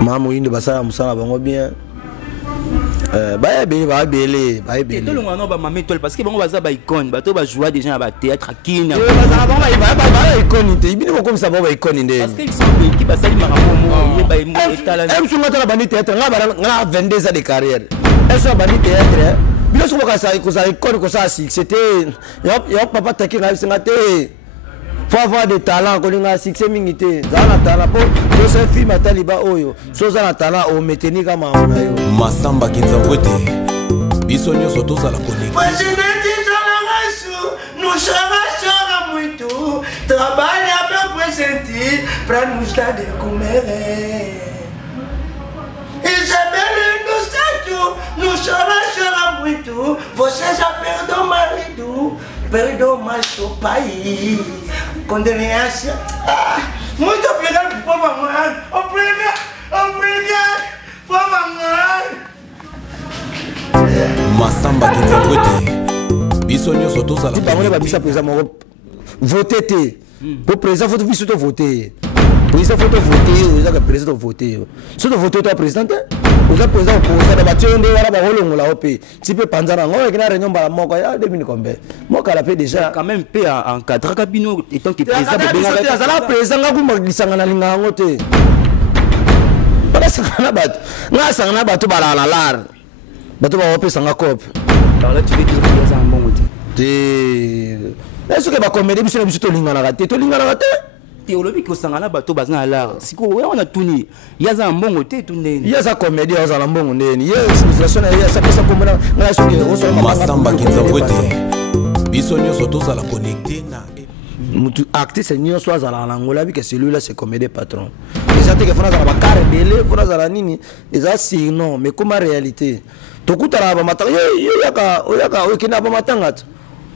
Maman Indo basala musala bango bien. Bah belé. Tout le monde va m'amener parce que bon va ça ba icône, ba to ba jouer déjà à théâtre kina. Icône, il bino comme ça ba icône ndé. Parce qu'ils sont qui ba sali maramomo, ba talent. Même si on ba théâtre, nga 22 ans de carrière. Est-ce que ba théâtre? Bino so ba ça icône ko ça c'était yo papa taki nga singate. Faut avoir des talents, qu'on a succès mingité. Zana talent pour ce film à Taliba Oyo. Sozana talent au méteni comme un. Masamba Kinzambwete. Bisonyo soto za la connecte. Nous sommes muito. Trabalha para presente para nos dar de comer. Isabelle do Santo, nous somos muito. Você já perdeu o marido, perdeu mais o pai. Condenância. Muito obrigado, povo amado. Obrigado, povo amado. Masamba Kinzambwete. Bisonyo soto za la connecte. Si par exemple, président, voter. Pour président, faut tout voter. Président, faut voter. Vous avez président voter. Si vous votez, toi président. Vous avez président pour ça. D'abord, tu es un la OP. Tu peux penser à un réunion par la mort. Il y a 2 minutes combien. Moi, quand la déjà. Quand même, paix en cadre cabino étant que président. Le président, vous avez un lingote. Pas ça, on a battu par la lar. Battu par OP sans la cop. Alors là, tu veux dire qu'il y a un bon côté. Est-ce que la comédie, monsieur le Tolinga n'a raté? Théologie qui sangana bateau bazan là si quoi on a tout ni il y a un bon côté tout né il y a ça comédie aux alambons né il y a civilisation il y a ça que ça comme na so que Masamba Kinzambwete bisonyo soto za la connecter na mutu artiste nyo so za la langola bi que celui là c'est comédie patron déjà te que fona za ba carré belé fona za la nini déjà si non mais comme réalité to kutara ba matanga yaka okina ba matanga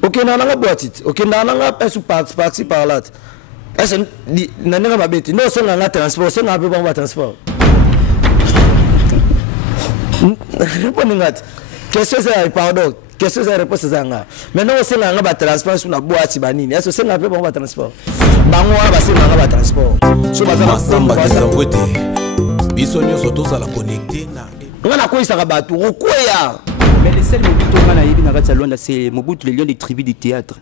okina na boîte okina na pesu parti par là. Est-ce que nanga mabeti non c'est nga transport c'est nga ba transport répondez ngat qu'est-ce que c'est pardon qu'est-ce que c'est réponse zanga maintenant c'est nga ba transport sur la boîte banini est-ce que c'est nga ba transport bango ba c'est nga ba transport so ba Masamba Kinzambwete bisonyo soto za la connecter na ngana ko isaka batu okoya mais le seul Mobutu on a yebi na kati Luanda c'est Mobutu le lion des tribus du théâtre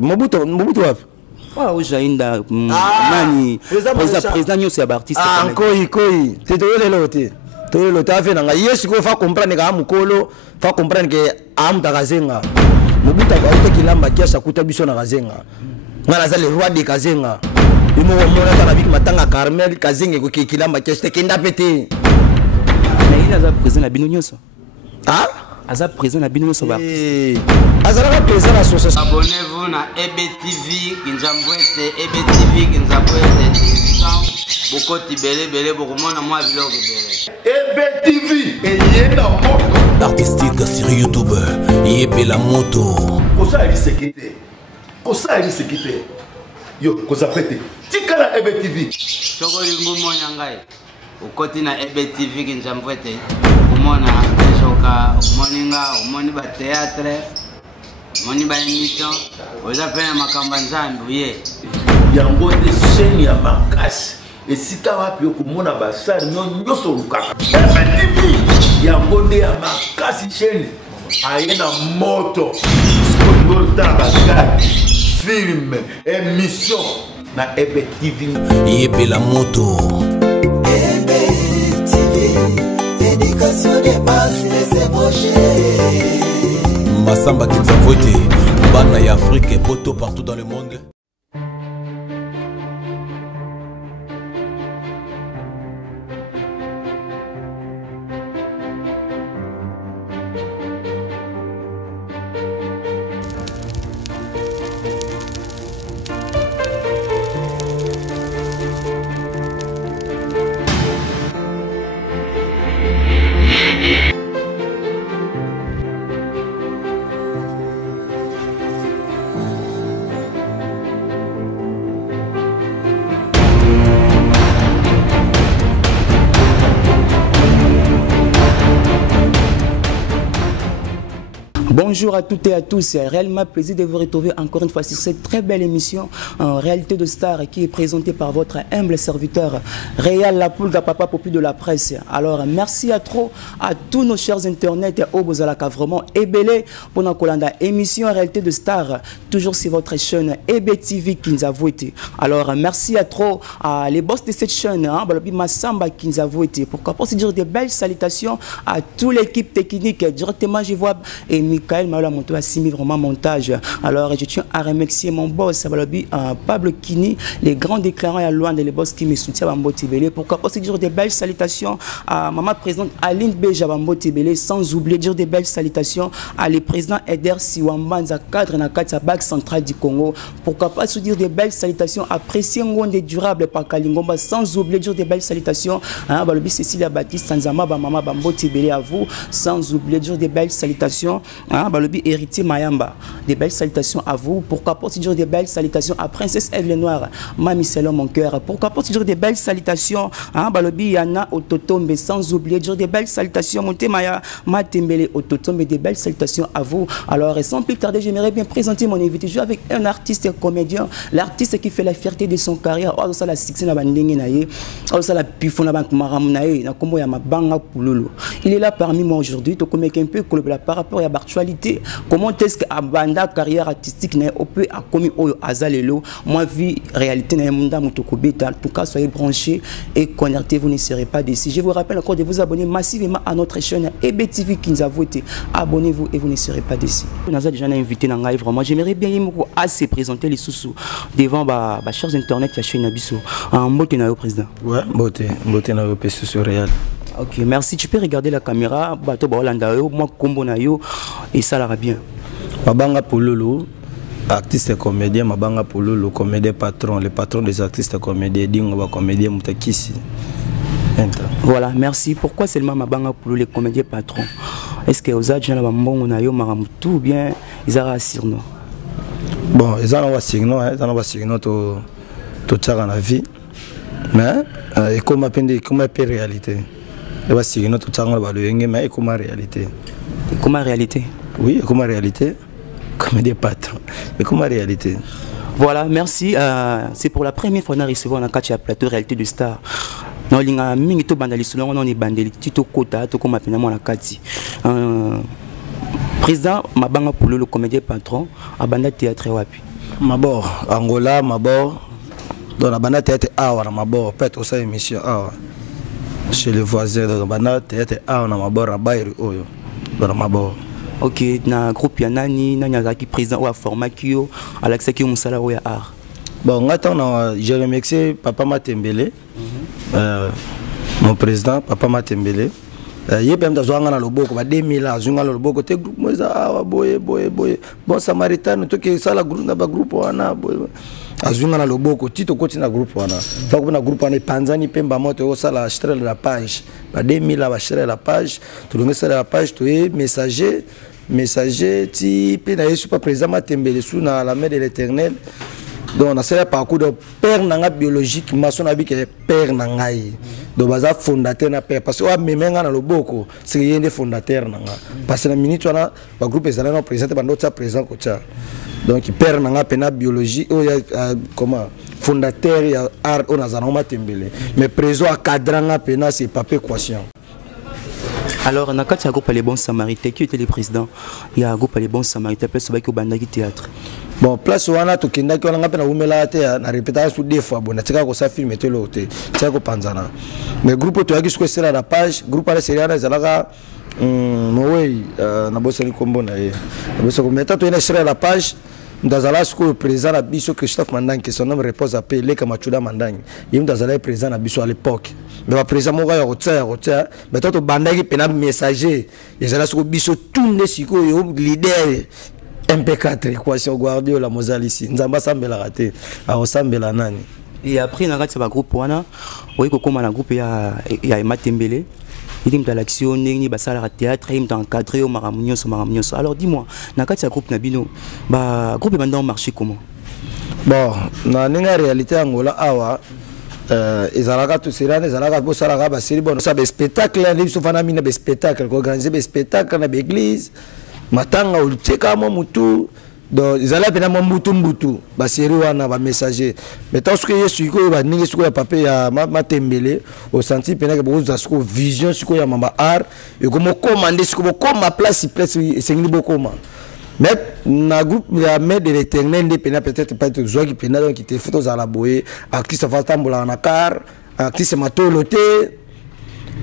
Mobutu wapi au Jainda nani président nyo c'est artiste koi te lote fait nanga yesu ko fa comprendre ka mukolo fa comprendre que am takazenga Mobutu ba kilamba kiasa kuta biso na kazenga ngana za le roi de kazenga imo mona ta biki matanga Carmel kazenge ko kilamba kiasa kenda pete mais il a président na bino nyoso Aza présent na bino so ba. Azala présent na association. Abonnez-vous na EBTV Kinzambwete EBTV Kinzambwete télévision bokoti belé bokomona mwa biloko belé. EBTV eyenda moto artistique sur YouTube yepela moto. Kosa ali sekite. Yo kosa prete. Tikala EBTV. Choko lingumo nyangai. Ukoti na EBTV Kinzambwete komona choka moninga moni ba théâtre moni ba émission oza pena makamba nzambi ye yango de chaîne ya makasi esika wapi okomona basari nyonso lukaka EBTV yango de ya makasi chaîne ayena moto skondota basari film émission na EBTV yepela moto. Éducation des bases et ses brochets. Masamba Kinzambwete, Bana et Afrique et Poto partout dans le monde. Bonjour à toutes et à tous, c'est réellement plaisir de vous retrouver encore une fois sur cette très belle émission en réalité de star qui est présentée par votre humble serviteur Réal Lapulga, papa popu de la presse. Alors merci à tous nos chers internautes au Bozalaka vraiment ébélé pour notre émission en réalité de star, toujours sur votre chaîne EBTV qui nous a voté. Alors merci à les boss de cette chaîne, Massamba qui nous a voté. Pourquoi pas se dire de belles salutations à toute l'équipe technique. Directement je vois et Michael Maola Monto a signé vraiment montage. Alors je tiens à remercier mon boss Pablo Kini, les grands déclarants à loin de les boss qui me soutiennent à Mbotibélé. Pourquoi pas se dire de belles salutations à maman présidente Aline Beja à Mbotibélé, sans oublier dire de belles salutations à les présidents Eder Siwambanza cadre na Katia Banque centrale du Congo. Pourquoi pas se dire de belles salutations à Précieux Ngonde durable par Kalingomba, sans oublier dire de belles salutations à Balobi Cécilia Baptiste Sanzama Bamama Bambotibélé à vous, sans oublier dire de belles salutations à Balobi Héritier Mayamba, des belles salutations à vous. Pourquoi pas se dire des belles salutations à Princesse Aigle Noire, Mami Selon mon cœur. Pourquoi pas se dire des belles salutations à Balobi Yana Ototombe, sans oublier dire des belles salutations Montemaya Matembele Ototombe, des belles salutations à vous. Alors sans plus tarder, j'aimerais bien présenter mon invité. Je suis avec un artiste et comédien, l'artiste qui fait la fierté de son carrière. Oh ça la succès na bandenge naie, oh ça la pifon na bank maram naie, na kombo ya mabanga pululu. Il est là parmi moi aujourd'hui. To comme un peu par rapport à l'actualité. Comment est-ce que Abanda carrière artistique n'a pas à commis au Azalelo, moi vie réalité n'a pas en tout cas soyez branchés et connectez, vous ne serez pas déçus. Je vous rappelle encore de vous abonner massivement à notre chaîne EBTV qui nous a voté. Abonnez-vous et vous ne serez pas déçus. Nous avons déjà invité dans live vraiment. J'aimerais bien assez présenter les sous devant les chers internet la chaîne Abisso. En mot na président. Ouais, mbote na sous réel. Ok, merci. Tu peux regarder la caméra. Bato Baolanda yo, moi combo na yo et ça l'ira bien. Mabanga Pololo, artiste et comédien. Mabanga Pololo, comédien patron, le patron des artistes et comédiens. Dingo comédien Mutakisi. Voilà, merci. Pourquoi seulement Mabanga Pololo, le comédien patron? Est-ce que vous avez déjà Mabanga na yo Maramutu ou bien ils ont assuré? Bon, ils ont assuré tout ça dans la vie. Mais comment appeler réalité? C'est notre mais comment réalité? Comment réalité? Oui, comment réalité? Comme des patrons. Mais comment réalité? Voilà, merci. C'est pour la première fois qu'on a reçu un plateau réalité de star. Non, il y a un peu de on est bandé, Tito Kota, tout comme appelle moi la Kati. Président Mabanga Polo, le comédien patron, à Banda Théâtre Wapi. Mabor, Angola, Mabor. Dans la Banda Théâtre Awa, Mabor, peut-être aussi émission Awa. Chez les voisins de la Banda Théâtre Awa, Mabor, à Bayru, dans Mabor. Ok, na groupe Yanani, Nanyazaki président ou à format Kyo, Alexa Kyo Moussala ou à art. Bon, je remercie Papa Matembele, mon président, Papa Matembele. Il y a même des gens qui ont 2000 ans, qui ont beaucoup de groupes. Bon Samaritain, tout qui est ça, le groupe, azunga na loboko tito koti na groupe wana fa ko na groupe wana panzani pemba moto o sala acheter la page ba 2000 ba acheter la page to longesa la page to e messager ti pe na yesu pas présent Matembele sous na la main de l'Éternel. Donc on a fait parcours de père nanga biologique maçon abi que père nangai donc baza fondateur na père parce que wa memenga na loboko c'est yende fondateur nanga parce que na minute wana ba groupe ezala na président ba ndota présent ko tia. Donc père nanga pena biologie ou comment fondateur ya art on a zanoma Matembele mais président cadrant pena c'est papier équation. Alors, dans le groupe Les Bons Samaritains, qui était le président? Il y a un groupe Les Bons Samaritains, place au Bandagi Théâtre. Bon, place où on a tout qui n'a pas na répétition deux fois. Bon, tu as ça filmé tout l'autre. Tu as panzana. Mais groupe tu as vu ce que c'est la page. Groupe la série na zalaga. Moi, na bossa ni kombo na ye. Na bossa kombo. Maintenant tu es sur la page. Ndazala le président na biso Christophe Mandang qui son nom repose à paix Leka Machuda Mandang. Il ndazala président na biso à l'époque. Mais le président mo ga rotia. Mais toi to bandaki pena messager. Ezala soko biso tout ne siko yo leader MP4 équation Guardiola Mozalisi. Nzamba sambela raté. A osambela nani. Et après na gati ba groupe wana, oyi ko koma na groupe ya Matembele. Il est dans l'action, il est dans le théâtre, il est dans le cadre, il est dans le. Alors dis-moi, dans le groupe Nabino, le groupe est marché comment? Bon, dans la réalité, Angola, Awa, ils ont tous ces rangs, ils ont tous ces rangs, c'est bon. Ça, des spectacles, ils sont des spectacles, organisés des spectacles dans l'église. matanga oliteka mo mutu donc izala pena mo mbutu ba série wana ba messager mais tant que yesu ko ba ningi suko ya papier ya matembele au senti pena que beaucoup za vision suko ya mamba art et comme commander suko comme place c'est ni beaucoup mais na groupe ya main de l'éternel de pena peut-être pas tout zo qui pena donc qui te photos à la boye artiste va tambola na car artiste matoloté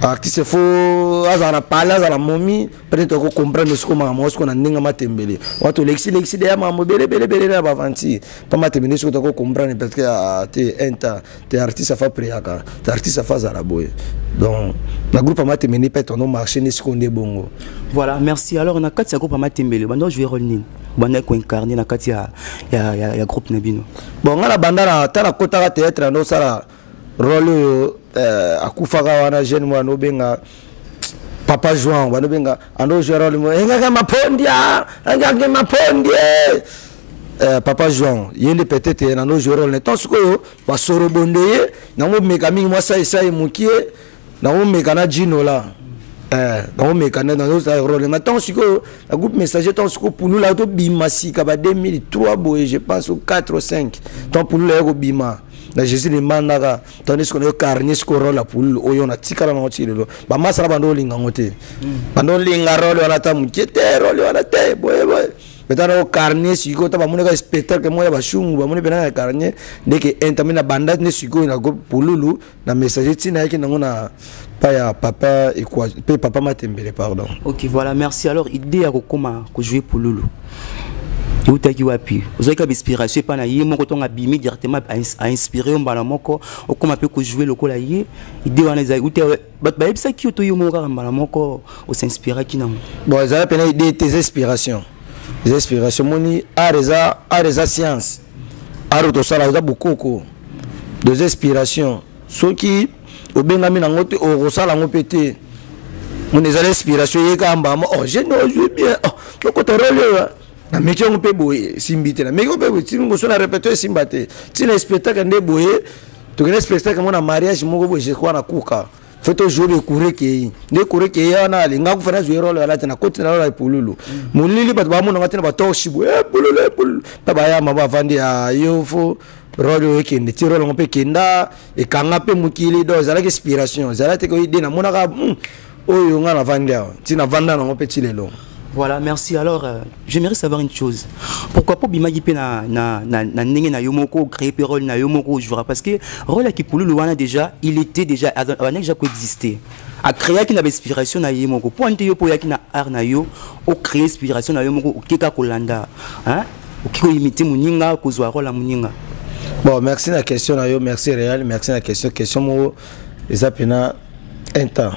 artiste faut azana pala azana momi peut-être ko comprendre ce qu'on m'a ce qu'on a ninga matembele wato lexi de ya mambo bele na bavanti pas matembele ce ko comprendre parce que t'es artiste fa priaka t'es artiste fa za la boye donc la groupe matembele peut on marché ni ce qu'on est bongo. Voilà, merci. Alors on a quatre groupe matembele bando jouer rôle nini banda ko incarner na kati ya groupe nabino bon ngala banda na tala kota théâtre no sala rôle akufaka wana jeune mwana obenga Papa João wana obenga ando jouer rôle mo engaka mapondia Papa João yende peut-être na no jouer rôle tant sikoyo ba soro bondeye na mo meka mingi mo sai mukie na mo meka na jino la na mo meka na no rôle mais tant sikoyo la groupe messager tant siko pour nous là to bima sika ba 2003 boye je pense au 4 ou 5 tant pour nous là ko bima na Jésus le manaka tandis qu'on est carnier ce rôle la poule oyo na tikala na otilelo ba masala bando linga ngote bando linga rôle wana ta mukete rôle wana te boye betana o carnier siko ta ba muneka spectacle moya ba shungu ba muneka na carnier ndeke entamina banda ne siko na go pululu na message tina yake na pa ya papa et quoi papa matembele pardon. OK, voilà, merci. Alors idée à comment ko jouer pululu utaki wapi ozoka inspiration pa na yemo ko tonga bimi directement a inspiré mbala moko okoma pe ko jouer lokola ye idée wana za uté bat ba ebisa ki to yomo ka mbala moko o s'inspirer ki na bon ça pena idée tes inspirations les inspirations moni areza science aro to sala za bukoko des inspirations soki obenga mina ngote o sala ngopete moni za inspiration ye ka mbama oh je ne joue bien oh ko to role na meki on peut boyer simbite na meki on peut tingo so na répéter simbate tina spectacle ndé boyer to gena spectacle mona mariage moko boye je crois na kuka faut to jouer courir ke ne courir ke yana ali nga kufana jouer rôle ala tena koti na rôle pululu mulili bat ba mona ngati na bato shibu pululu taba ya maba vandi ya yofo rôle yake ndi ti rôle ngopé kenda e kanga pe mukili do zala ke inspiration zala te ko idée na mona ka oyo nga na vandi ya tina vanda na ngopé tilelo. Voilà, merci. Alors, j'aimerais savoir une chose. Pourquoi pas Bima Gipe na nenge na yomoko créer rôle na yomoko je vois parce que rôle qui pour le wana déjà, il était déjà déjà coexisté. A créer qui na inspiration na yomoko. Point yo po ya ki na art na yo, o créer inspiration na yomoko o keka kolanda. Hein? O kiko imiter muninga ko zwa rôle muninga. Bon, merci la question na yo, merci réel, merci la question mo ezapena un temps.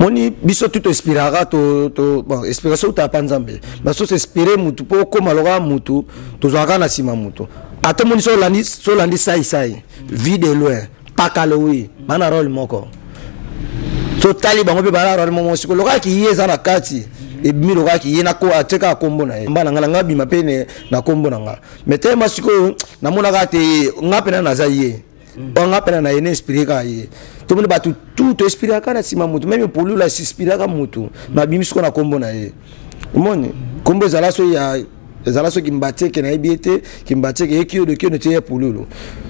Moni biso tout inspirera to bon inspiration ta panzambe mais so inspirer mutu po koma loga mutu to zaka na sima mutu ata moni so landi sai vie de loin pas kaloui bana rôle moko so tali bango be bana rôle momo siko loga ki yeza na kati e bimi loga ki yena ko ateka kombo na mbana ngala ngabi mapene na kombo na nga metema siko na mona ka te ngapena na zaye on ngapena na ene inspirer ka ye tout le monde tout inspiré kana sima mutu même pour lui la s'inspirer ka mutu na bimisko na kombo na ye umoni kombo zala so kimbate ke na ebiete kimbate ke ekio de kio ne tie pour lui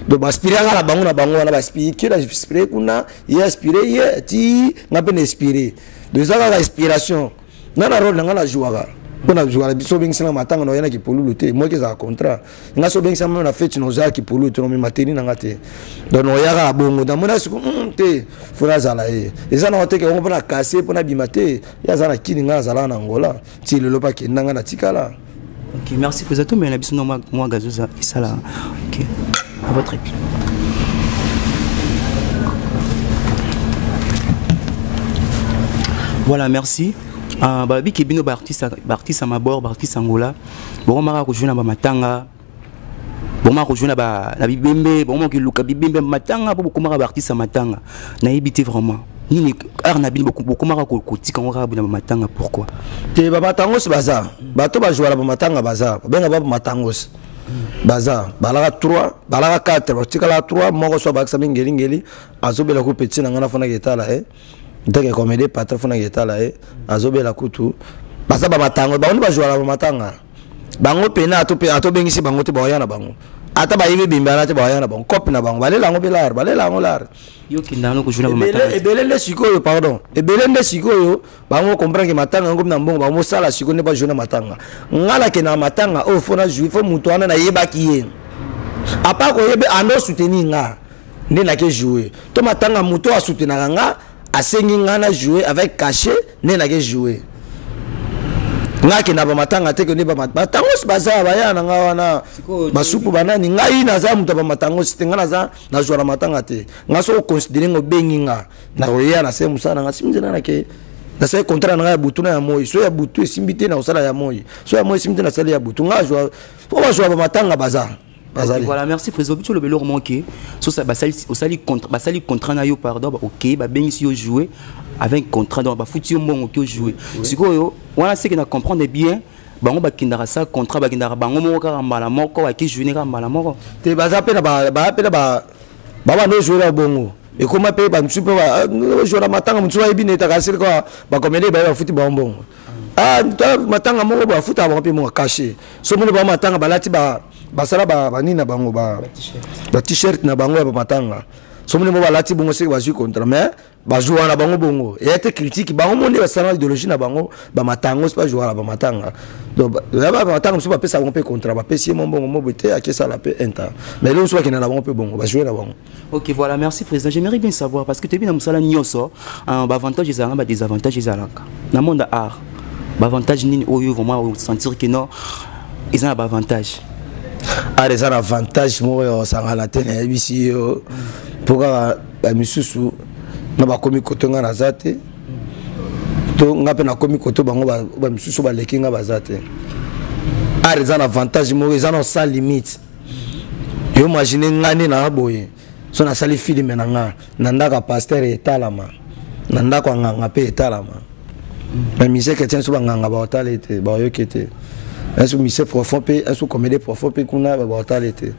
do ba inspirer ka bango na bango na ba inspirer ki la inspirer kuna ye inspirer ye ti ngape na inspirer de ça la inspiration na rôle na la jouera on joué biso bengi na matanga no yana ki polulu te moi que ça contrat nga so bengi sama na fête no za ki polulu to mi mateni na ngate donc no yaka bongo da mona siku te fura zala e eza na hote ke on pona casser pona bimate ya zala kini nga zala na ngola ti le lopa ki nanga na tikala. OK, merci pour ça tout mais na biso no moi gazoza isala. OK, à votre équipe. Voilà, merci. Babi qui bino artiste à Mabor, artiste Angola. Bon mara ko jouna ba matanga. Bon mara ko jouna ba la bibembe, bon ki luka bibembe matanga pour ko mara artiste matanga. Na yibité vraiment. Ni arnabil beaucoup mara ko tika ngora bina matanga pourquoi? Te ba matangos baza. Bato ba jouer ba matanga baza. Benga ba matangos. Baza, balaka 3, balaka 4, ba tika la 3, moko so ba ksamingi ngeli, azobela ko petit na ngana fona ketala Dès que comédie patron fona getala azobela kutu Basa ba matango ba oni ba jouer ba matanga. Bango pena ato bengisi bango te ba yana bango. Ata ba yibe bimbana te ba yana bango. Cop na bango balela ngo belar, balela ngo lar. Yo kindano ko jouer ba matanga. Ebele le sikoyo pardon. Ebele le sikoyo bango comprendre que matanga ngo na mbongo bango sala sikoyo ne ba jouer na matanga. Ngala ke na matanga o fona jouer fo muto ana na yeba kiye. Apa ko yebe ando soutenir nga. Ndi na ke jouer. To matanga muto a soutenir nga. Asengi ngana jouer avec cachet ne na ke jouer ngaki na ba matanga te ke ne ba matango baza ba ya na ngawana basupu banani ngai na za muto ba matango sitengana za na jouer matanga te ngaso considérer ngo bengi nga na roya na se musana nga simjena na ke na se contrat na ya butu na ya moyi so ya butu simbite na usala ya moyi so ya moyi simbite na sala ya butu nga jouer po ba jouer ba matanga baza. Voilà, merci Président. Tu le vélo manqué. So ça au sali contrat na yo pardon, OK, ba ben ici jouer avec contrat donc ba foutu mon OK jouer. Siko on sait que na comprendre bien, ba on ba kindara ça contrat ba kindara bango mo ka mbala moko wa ki jouer ka mbala moko. Te baza pe na ba no jouer la bongo. Et comment pe ba msupe ba jouer la matanga msuwa ibine ta kasiri kwa ba comédie ba foutu ba bongo. Ah, matanga mo ba foutu ba pe mo caché. So mo ba matanga ba lati ba basala ba nina bango ba t-shirt na bango ba matanga so mone mo balati bongo se ba ju contre mais ba jouer na bango bongo et être critique bango monde basala idéologie na bango ba matango c'est pas jouer ba matanga donc ba matanga so ba pesa bango pe contre ba pesi mon bongo mo bete akesa la pe enta mais là on soit que na bango pe bongo ba jouer na bango. OK, voilà, merci Président. J'aimerais bien savoir parce que tu es bien dans musala nyoso ba avantage ezanga ba désavantage ezalaka na monde art ba avantage nini oyo vraiment sentir que non ils ont ba avantage. Ah, les avantages moi ça la télé ici pour ba misusu na ba komi kotonga na zate to ngape na komi koto bango ba misusu ba lekinga bazate. Ah, les avantages moi ils ont sans limite. Yo imagine ngani na boye so na sali film na nga nandaka pasteur etalama nandaka nganga pe etalama ba mise chrétien so ba nganga ba otalete ba yokete. Est-ce que mise profond pe est-ce que comédie profond pe kuna ba otalete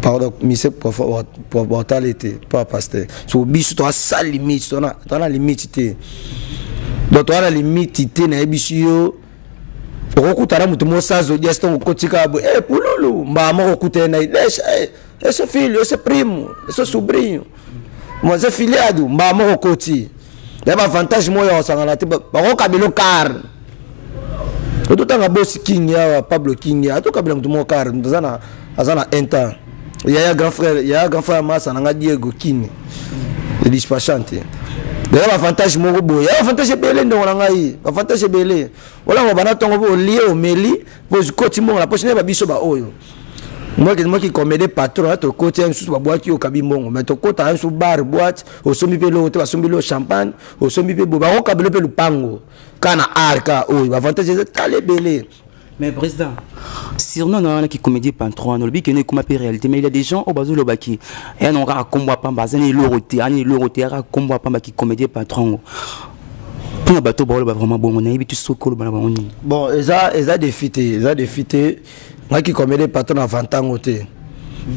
pardon mise profond ba otalete pas pasteur so biso to sa limite to na limite te donc to na limite te na biso yo okutara mutu mo sazo gesto kotika pululu mba mo okutena idesha esse filho esse primo esse sobrinho mas é filiado mba mo okoti leva vantagem moyo osangana te ba ko kabelo car to tanga boss king ya Pablo King ya to kabelo mutu mo car azana enta ya grand frère masa na Diego King le dispatchante. D'ailleurs, l'avantage moko boy, l'avantage belé ndongo ngai, l'avantage belé. Wala ngo bana tongo bo lié au meli, pose koti mongo la prochaine ba biso ba oyo. Moi qui comédie patron, to koti un sous ba boîte au kabimongo, mais to kota un sous bar boîte, au sombi pelo, to sombi lo champagne, au sombi pe boba o kabelo pe lupango. Kana arka oyo, l'avantage c'est talé belé. Mais président, surnom non qui comédie patron, on oublie que n'est comme réalité, mais il y a des gens au bazou le baki. Et on aura combat pas bazani loroté, ani loroté ara combat pas qui comédie patron. Pour le bateau bolo vraiment bon, on a eu tout soko ba on. Bon, eza défité, moi qui comédie patron à 20 ans côté.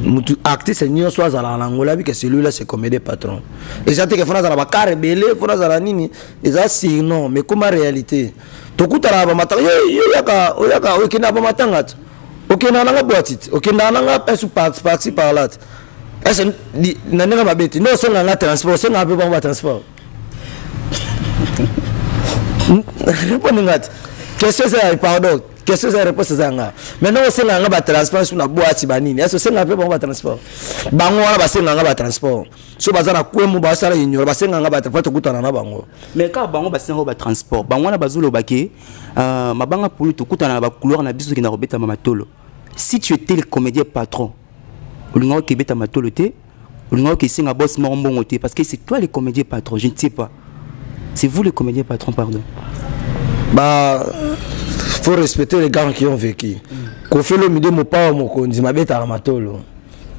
Mutu acte seigneur soit à l'angola bi que celui-là c'est comédie patron. Et j'attends que France à la carré belé, France à la nini, eza sinon, mais comme réalité. Tokutara ba matanga oyaka okina ba matanga okina nanga boîte okina nanga pesu parti par là est-ce nananga ba beti no senga nga transport senga pe ba transport répondre ngati question c'est pardon question c'est réponse zanga maintenant senga nga ba transport sur la boîte banini est-ce senga pe ba transport bango wana ba senga nga ba transport so bazana kwemu ba sala ignore ba senga nga ba transport kutana na bango mais quand bango ba senga ba transport bango na bazulo bake mabanga pour tout kutana ba couleur na biso ki na robeta mamatolo. Si tu étais le comédien patron olinga ki beta matolo te olinga ki singa boss mbongo te parce que c'est toi le comédien patron, je ne sais pas. C'est vous le comédien patron, pardon. Bah faut respecter les gars qui ont vécu. Ko fait le midi mo pa mo ko ndima beta matolo.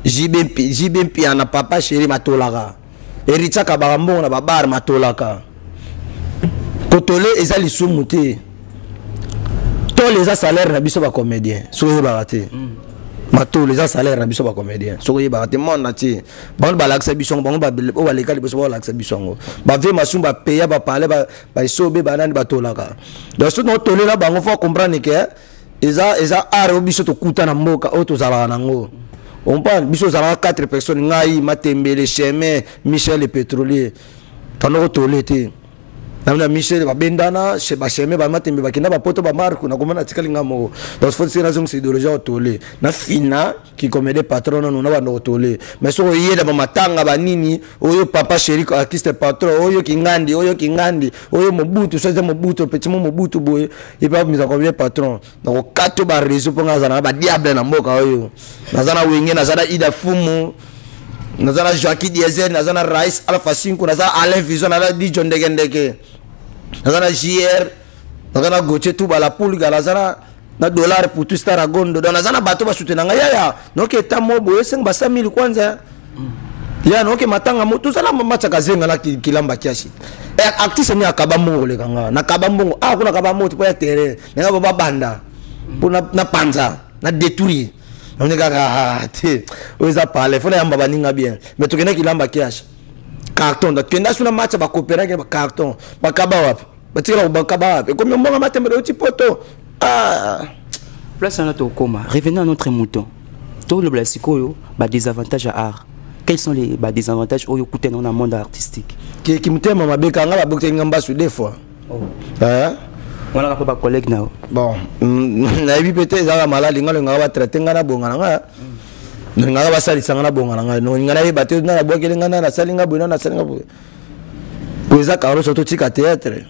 JBP ana papa chéri matolaka. Erita ka barambo na babar matolaka. Kotole ezali sumuté. Tous les salaires na biso ba comédien. Soyez baraté. mato les salaires na biso ba comédien soko yeba te mon na ti bon ba l'accès biso bon ba o ba lekali biso ba l'accès biso ba ve masum ba payer ba parler ba sobe ba nani ba tolaka donc so no tolela bango faut comprendre que eza aro biso to kuta na mboka o to zala nango on parle biso zala 4 personnes ngai Matembele Chemin Michel le pétrolier tano tolete na Michel ba bendana chez ba Chemin ba Matembe ba kina ba poto ba Marco na komana tikalinga mo donc faut c'est raison c'est idéologie tolé na fina qui comédie patron na ba no tolé mais so yeda ba matanga ba nini oyo papa chéri artiste patron oyo kingandi oyo Mobutu so Mobutu petit Mobutu boye et pas mise en combien patron donc quatre ba réseau pour ngazana ba diable na mboka oyo nazana wenge nazana ida fumu nazana Joaquin Diesel nazana Rice Alpha 5 nazana Alain Vision nazana Dijon Ndege nazana JR nazana Gauthier Touba la poule nazana na dollar pour tout star agondo donc nazana bato ba soutenir nga ya donc eta mobo 500,000 kwanza ya donc matanga moto sala mama chakazenga la kilamba kiashi artiste ni akaba mongo le kanga na kaba mongo kuna kaba moto po ya terrain nga baba banda pour na panza na détruire on est gaga te oza parler faut yamba baninga bien mais to kena kilamba kiashi carton donc kenda suna match ba coopérer ba carton ba kaba wapi ba tira ba kaba wapi comme mbonga Matembe do poto place à notre coma. Revenons à notre mouton. Tout le blasico, bah des avantages à art. Quels sont les désavantages au côté dans le monde artistique? Qui me t'aime ma béka nga ba bokte ngamba sur des fois. Hein? On a pas collègue now. Bon, na bi peut-être za malade ngalo ngaba traiter ngana bonga nga. Nga ba sali sangana bonga nga. No ngana ba te na bokele ngana na sali nga bona na sali nga bo. Poeza karo soto tika théâtre.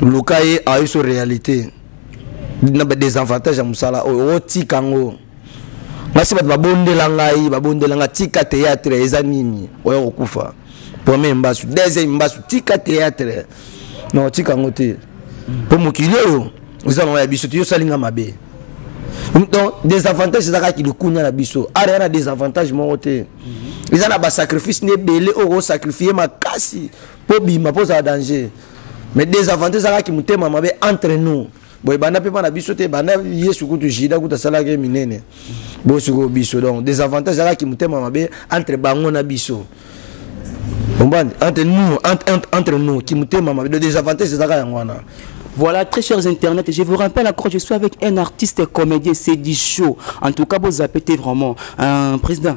Lukai a eu sur réalité. Na ba désavantage à musala o tikango. Ngasi ba bondela ngai ba bondela nga tika théâtre eza nini oyo kufa. Premier mbasu, deuxième mbasu tika théâtre. Non tikango te. Pour mokilio vous allez biso yo salinga mabe. Donc des avantages ça qui le kunya na biso. Ara na des avantages mo te. Ils ont ba sacrifice ne belé o sacrifier makasi pour bima pour ça danger. Mais des avantages ça qui mutema mabe entre nous. Boy bana pe bana biso te bana yesu kutu jida kuta sala ke minene. Bo suko biso donc des avantages ça qui mutema mabe entre bango na biso. Entre nous qui mutema mabe des avantages ça ngwana. Voilà, très chers internautes, je vous rappelle encore, je suis avec un artiste comédien, c'est du show. En tout cas, vous appelez vraiment un président.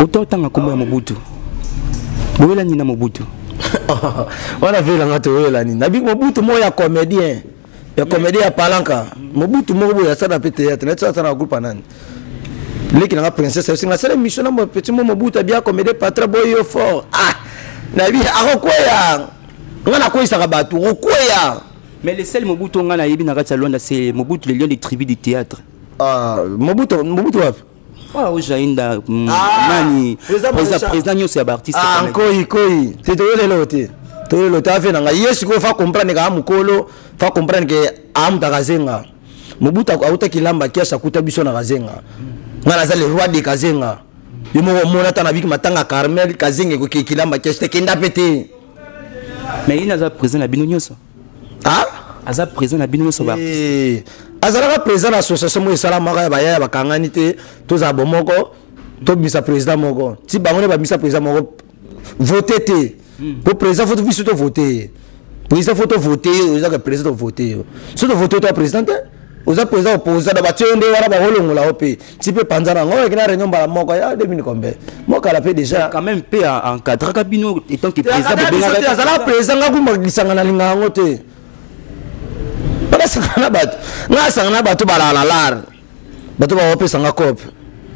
Autant que comment Mobutu. Où est la Nina Mobutu? On a vu la nature la Nina. Nabi Mobutu, moi, il y a comédien. Il y a comédien à Palanca. Mobutu, moi, il y a ça dans le théâtre. Il y a ça dans le groupe. Les qui n'ont pas princesse, c'est la seule mission. Mon petit Mobutu a bien comédien, pas très beau, fort. Ah, Nabi, à quoi mais le seul Mobutu on a yebi na Londres c'est Mobutu le lion des tribus du théâtre. Mobutu ah au jainda nani président nyo c'est artiste koi c'est to le tafe na yesu ko fa comprendre ka mukolo fa comprendre que am takazenga Mobutu auta kilamba kiasa kuta biso na kazenga ngana za le roi de kazenga yimo mona tana biki matanga Carmel kazenga ko kilamba kiasa kenda pete. Mais il a présent à Binonyoso. Ah? Il a présent à Binonyoso. Il a présent à l'association de Salamara, Baya, Bakanganité, tous à Bomoko, tous mis à président Mogo. Si Bamone va mis à président Mogo, votez. Pour président, il faut voter. Président, il faut voter, il faut président voter. Si vous votez, tu es président, vous êtes président opposé, vous êtes tu peux penser à la réunion de Moko, il y a 2 minutes combien. Moko a fait déjà. Quand même, paix en cadre Cabino, étant que président. Président,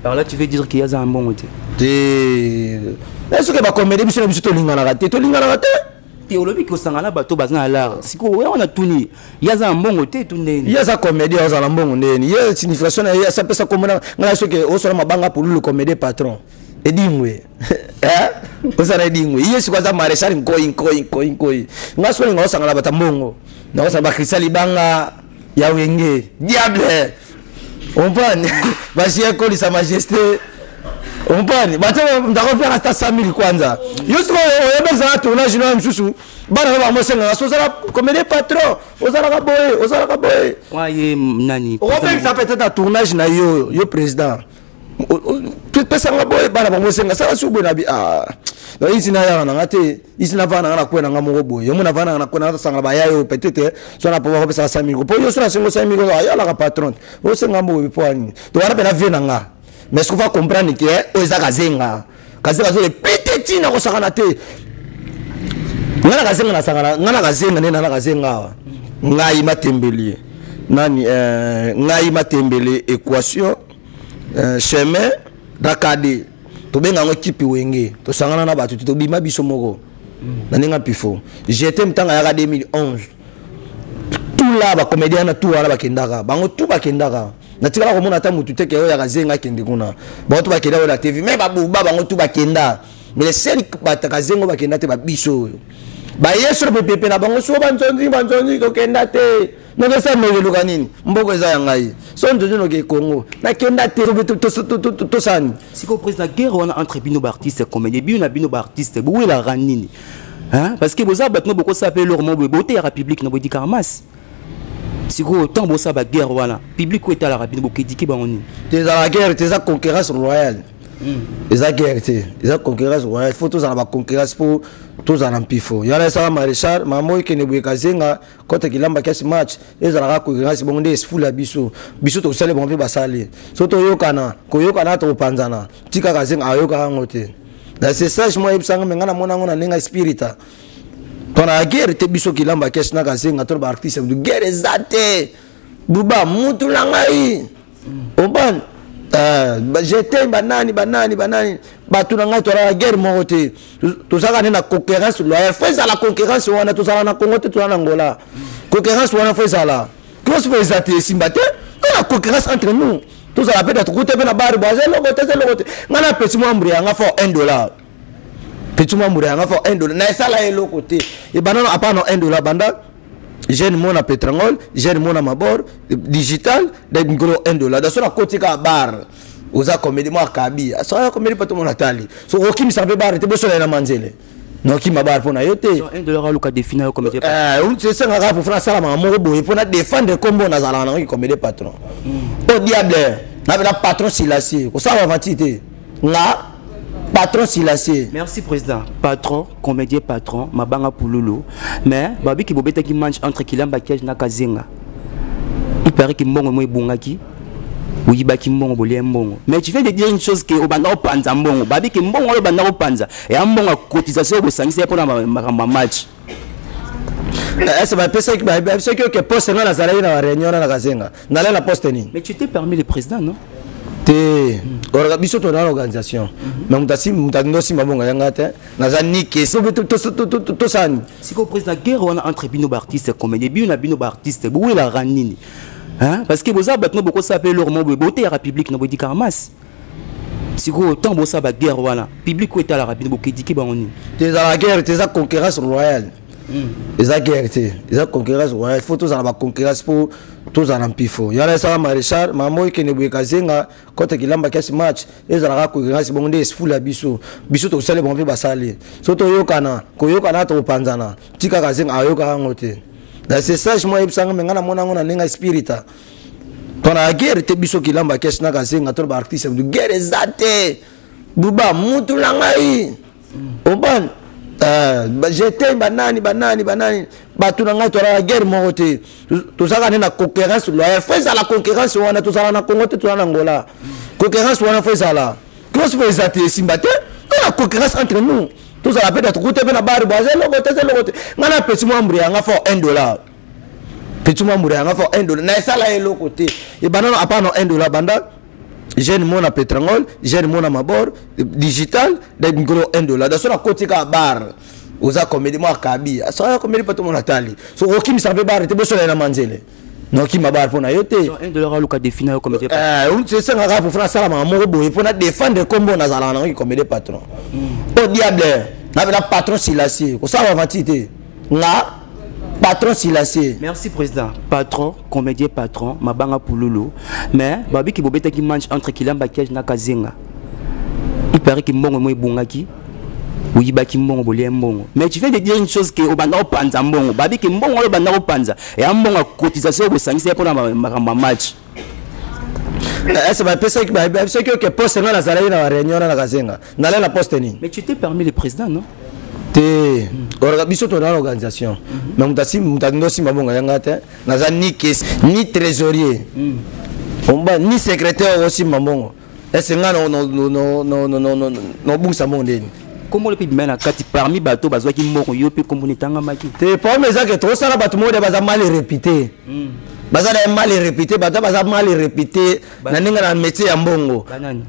alors là, tu veux dire qu'il y a un bon côté. Est-ce que la comédie théologie qui sangana bato bazana l'art siko on a tuni yaza mbongo te tunene yaza comédie yaza mbongo ndeni ya signification ya ça peut ça comme ngala soke o sora mabanga pour le comédie patron edingwe o sara edingwe yesu kwa za marechal nkoi ngaso ngo sangala bata mbongo na sa ba krisali banga ya wenge diable on va basi ko sa majesté Umpani, bacha ndakofika hata 100,000 kwanza. Yusko oyebeza tournage na msusu. Bana ba mosenga sozala comédie patron, ozala ka boy. Waye nani? Ope ça peut-être un tournage na yo président. Pesa nga boy bana ba mosenga sala subu na bi no ici na ya na ngate, ici na vana na kwena nga mo boy. Yo mona vana na kwena sanga ba yayo peut-être so na pouvoir pesa 100,000. Po yo so na 500,000 ya la patron. O senga mo bipwani. To wana pena vena nga. Mais ce qu'on va comprendre que oza kazenga zo le petit na ko sakana te ngana kazenga na sakana ngana kazenga ne na kazenga ngai matembeli nani ngai matembeli équation chemin dakade to benga ngo kipi wenge to sangana na batu to bima biso moko na ninga pifo j'étais mtanga ya 2011 tout là ba comédien na tout wala bakendaka bango tout bakendaka na tikala ko mona ta mutu teke yo ya kazenga kende kuna ba to bakenda wala TV mais babu bango tout bakenda mais les seuls batakazengo bakenda te ba biso ba yeso pepe na bango so banzonzi ko kenda te no ngesa melo kanini mboko eza yangai so ndozo no ke Congo na kenda te to sani siko président guerre on entre bino artiste comédien bino bino artiste bo la ranini hein parce que boza batno boko s'appelle leur mot beauté ya république no bodi karmas siko tant bosa ba guerre wala public ko etala rapide boko diki ba oni te za la guerre te za conquérance royale eza guerre te eza conquérance royale faut tous ba conquérance pour tous en pifo yana ça maréchal mamo ke ne bueka zenga kote kilamba kesi match eza la conquérance bongo nde fula biso to sale bon pe basale so to yokana ko yokana to panzana tika kazenga ayoka ngote na c'est ça moi ibsanga mengana mona ngona ninga spirita tona la guerre te biso kilamba kesi na kazenga to ba artiste de guerre zate buba mutu langai oban j'étais banani batu na ngai to la guerre mote to saka na concurrence loyale fait ça la concurrence wana to sala na Congo te to na Angola concurrence wana fait ça là cross fait ça te simbate la concurrence entre nous to sala peut-être côté na bari boise logote ngana petit membre nga for $1 petit membre nga for $1 na sala elo côté e banano apano $1 banda jeune mona pétrangol jeune mona mabor digital de ngolo $1 da so na côté ka bar oza comédie moi kabi so ya comédie pas tout mon atali so okim sa be bar te boso na manzele no ki mabar pona yote $1 aluka définir comme comédie on se senga ka pour France sala mamo boye pona défendre combo na zala na comédie patron au diable na la patron silacier ko sa avantité nga patron silacier. Merci président. Patron, comédien patron, mabanga pululu. Mais babi ki bobeta ki manche entre kilamba kiage na kazenga. Il paraît que mbongo mo ibungaki. Oui ba ki mbongo bolie mbongo. Mais tu viens de dire une chose que obanda opanza mbongo. Babi ki mbongo obanda opanza. Et mbongo cotisation bo sangisa pour na match. Est-ce que pesa ki ba c'est que poste na la salari na réunion na kazenga. Na la poste ni. Mais tu t'es permis le président non? Biso to na organisation mais mutasi mutando si mabonga yanga te nazani ke so to sani siko président guerre on entre bino artiste comédien bino artiste bo la ranini hein parce que boza batno boko s'appelle leur mot beauté ya république no bodi karmas siko tant bosa ba guerre wala public ko etala rapide boko diki ba oni te za la guerre te za conquérance royale eza guerre te eza concurrence royale faut tous ba concurrence pour tous en pifo yana ça maréchal mamo ke ne bueka zenga kote kilamba kesi match eza la concurrence bongo nde fula biso to sale bon pe basale so to yokana ko yokana to panzana tika kazenga ayoka ngote na c'est ça moi ibsanga mengana mona ngona ninga spirita tona la guerre te biso kilamba kesi na kazenga to ba artiste de guerre zate buba mutu langai oban j'étais banani batu na ngai to la guerre mote to saka na concurrence loyale fait ça la concurrence wana to sala na Congo te to na Angola concurrence wana fait ça là cross fait ça te simbate la concurrence entre nous to sala peut-être côté na bari boise logote ngana petit membre nga for $1 petit membre nga for $1 na sala elo côté e banano apano $1 banda jeune mona pétrangol jeune mona mabor digital de ngolo $1 da so na côté ka bar oza comédie moi kabi so ya comédie pas tout mon atali so okim sa be bar te boso na manzele no ki mabar pona yote $1 aluka définir comme comédie on se senga ka pour France sala mamo boye pona défendre combo na zala na comédie patron au diable na la patron silacier ko sa avantité nga patron silacier. Merci président. Patron, comédien patron, mabanga pululu. Mais babi ki bobeta ki manche entre kilamba kiage na kazenga. il paraît que mbongo moi bungaki oui baki mbongo bolie mbongo mais tu viens de dire une chose que obanda opanza mbongo babi que mbongo obanda opanza et mbongo cotisation ko sangisa pour na match est-ce que poste na nazala na réunion na kazenga na la poste ni mais tu étais parmi les présidents non te biso to na organisation mais mutasi mbongo yanga te naza ni ni trésorier omba ni secrétaire aussi mbongo est-ce nga no bungsa mondeni comment le pays mena kati parmi bateau bazwa ki mbongo yo pe comme tanga maki te pour mes que trop ça bato mode baza mal répété baza mal répété bato baza mal répété na ninga na métier ya mbongo banani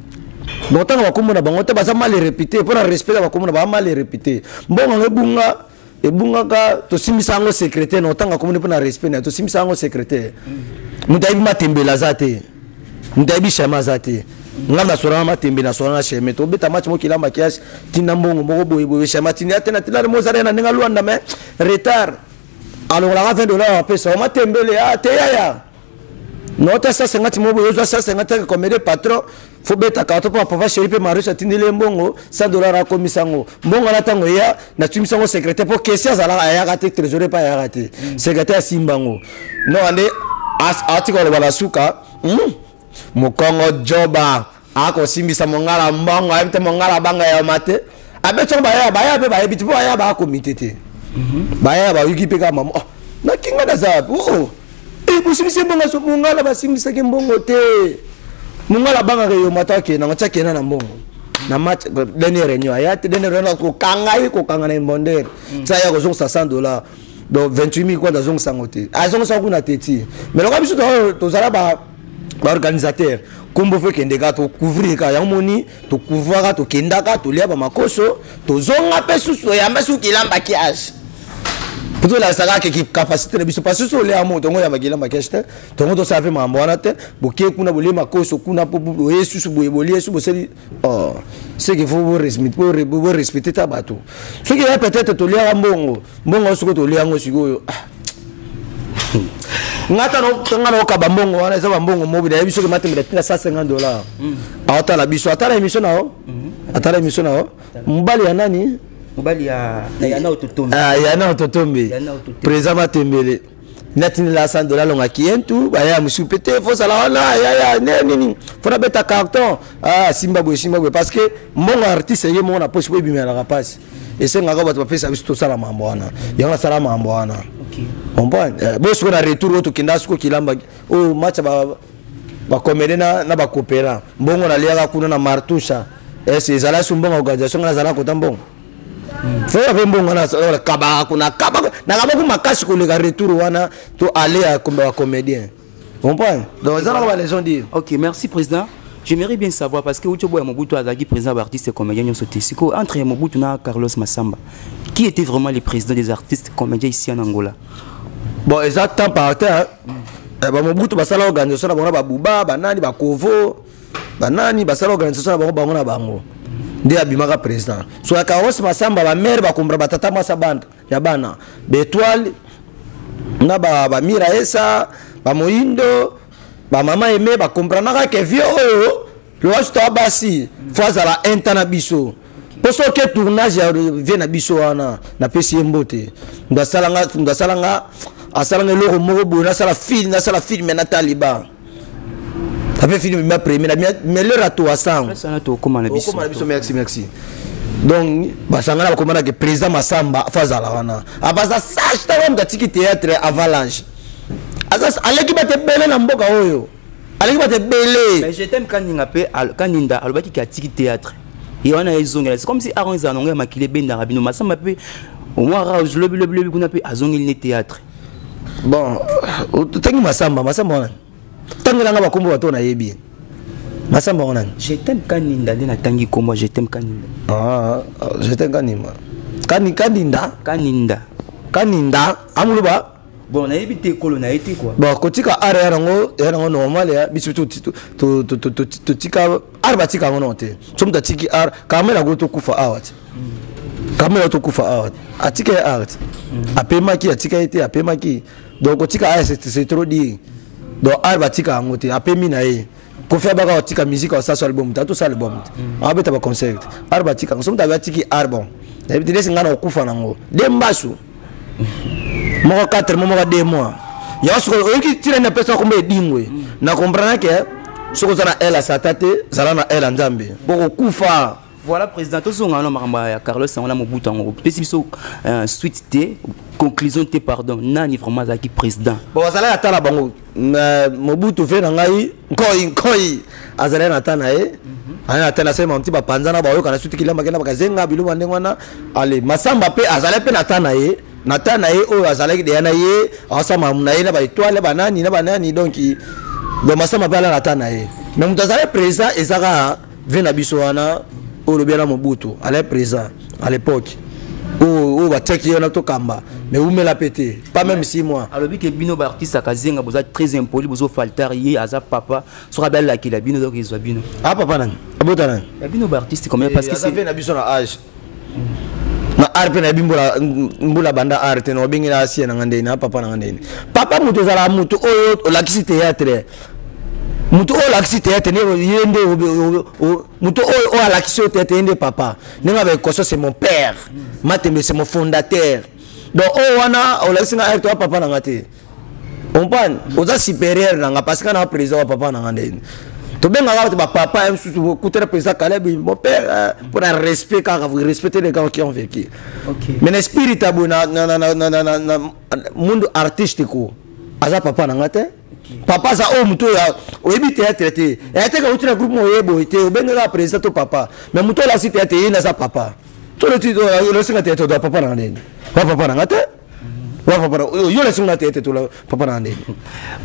donc tanga bakomona bango te baza mal répété pour respect bakomona ba mal répété mbongo ngebunga ebunga ka to simisa ngo secrétaire no tanga komona pour respect na to simisa ngo secrétaire mutaibi matembela zate mutaibi shama zate ngana sora matembe na sora sheme to beta match mo kilamba kiasi tina mbongo moko boye shema tina tena tila mozare na ninga luanda mais retard alors la $20 pesa matembele te ya nota ça 50 mo boye ça 50 comme des patrons faut beta ka to papa chéri pe marisa tindile mbongo $100 a komisango mbongo na tango ya na tumisango secrétaire pour que ça ala ya gate trésorier pas ya gate secrétaire simbango non ande article wala suka Mukongo joba ako simbisa mongala mbongo ayite mongala banga ya mate abeto baya be baya bitu baya ba comité te baya ba yuki peka mama na kinga da zapo busimbisa mbongo so mongala basimbisa ke mbongo te mongala banga yo mata ke na ngacha ke na mbongo na match dernière réunion ayate dernière réunion ko kanga na mbondere tsaya ko zo $100 donc 28 000 quoi dans sangote azongo sa kuna teti mais loka biso to zala ba organisateur kombo fe kendeka to couvrir ka yamoni to couvrir to kendaka to lia ba makoso to zonga pe susu ya masu kilamba kiasi puto la sala ke capacité de biso parce que le amo to ngoya magila makeste to ngoto sa fe mambo wana te boke kuna bole makoso kuna po yesu boye yesu boseli oh c'est qu'il faut respecter ta bato ce qui va peut-être to lia mbongo suko to lia ngo sikoyo ngata no tanga no ka bambongo wana za bambongo mobile ya biso ke matembele tina $150 ata la biso ata la émission nao mbali ya nani mbali ya yana ototombe yana ototombe président matembele natini la $100 longa kientu baya musupete fo sala wana ya nini fona beta carton Zimbabwe parce que mon artiste ye mon approche bo bimela la passe et c'est ngaka bato bapesa biso to sala mambo wana yanga sala mambo wana okay on bon boso na retour to kinda suko kilamba o match ba comédie na ba coopéra mbongo na liaka kuna na martusha ese zala sumbongo organisation na zala ko tambongo faut be mbongo na kaba kuna kaba na kaba ku makasi ko le retour wana to aller à comme comédien on bon donc ça va les gens dire OK merci président. J'aimerais bien savoir parce que Uchobo Mobutu Azaki président d'artistes et comédiens Siko entre Mobutu et Carlos Massamba qui était vraiment les présidents des artistes comédiens ici en Angola. Bon exactement par terre Mobutu basala organisation na bango ba buba banani ba kovo banani basala organisation na bango na bango ndi abimaka président so ya Carlos Massamba ba mère ba kombra batata masabanda ya bana Betoile na ba Mira Esa ba Moindo ba mama aimé ba comprendre que vieux le reste basi fois à la intana biso parce que tournage vient na biso wana na pesi mbote ndasalanga asalanga loko moko bona sala film na taliba avait film ma première mais le rato à sang ça na to comment na biso merci donc basanga na komana que président Massamba fois à la wana abaza sage ta mtiki théâtre avalanche aleki bate bele na mboka oyo aleki bate bele mais je t'aime quand ninga pe kaninda alobaki ki atiki théâtre et on a ezongela c'est comme si Aaron Zanonga makile benda rabino Massamba pe au moins rage lobi kuna pe azongeli ne théâtre bon tangi Massamba wana tangi langa bakombo bato na yebi Massamba wana je t'aime kaninda na tangi kombo je t'aime kaninda je t'aime kaninda amuluba bon na évité colonna été quoi bon kotika ara yango normal ya bisu to tika arba tika ngono te somta tiki ar kamera go to kufa awat atike art apema ki atika ete apema ki donc kotika c'est trop dit donc arba tika ngote apemi na ye Kofi Abaka otika musique au ça album tout ça album abeta ba concert arba tika so mta batiki arbon d'habitude c'est ngana okufa nango dembasu moko 4 mois 2 mois ya so oki tira na pesa ko mbe dingwe na comprendre que soko zana elle sa tate zala na elle nzambe boko kufa. Voilà, président, tout ce qu'on a Carlos, on a mon bout en haut. Suite T, conclusion T, pardon. Nani vraiment qui président. Bon, ça là, attends la bango. Mon bout tout fait dans l'aïe. Koi. Azalé natana eh. Ana natana c'est mon petit panzana bayo kana suite kila magana bakazenga bilu mandengwana. Allez, masamba pe azalé pe natana eh. Natana eh o azalé de yana ye. Asa mamuna ye na ba étoile na banani donc le masamba pe ala natana eh. Mais mon azalé président ezaka vena bisoana. Le bien à Mobutu, à l'air présent, à l'époque, où va checker un autre kamba, mais où me l'a pété, pas même 6 mois. Alors, que Bino Bartis à Kazenga, vous êtes très impoli, vous êtes faltarié, à sa papa, sera belle là qu'il a Bino, donc il soit Bino. Ah, papa, non, Abotanan. Bino Bartis, c'est combien parce que ça fait un abus sur l'âge. Na arpe na bimbola mbula banda arte no bingina asia na ngandeni na papa na ngandeni. Papa mutu zala mutu oyo la kisi théâtre. Mutu o laksi tete ne yende mutu o alaksi tete yende papa nenga be koso c'est mon père Matembe c'est mon fondateur donc o wana o laksi na toi papa na ngate on pan oza supérieur na parce que na président papa na ngande to benga ba papa un sous couter président Caleb mon père pour un respect car vous respectez les gens qui ont vécu. OK mais l'esprit tabuna na monde artistique aza papa na ngate. Papa ça oh muto ya oyebi théâtre te ya te ka utira groupe mo yebo te obenga la président to papa mais muto la cité te na sa papa to le tido le singa te to papa na ndeni wa papa na ngate wa papa yo le singa te to papa na ndeni.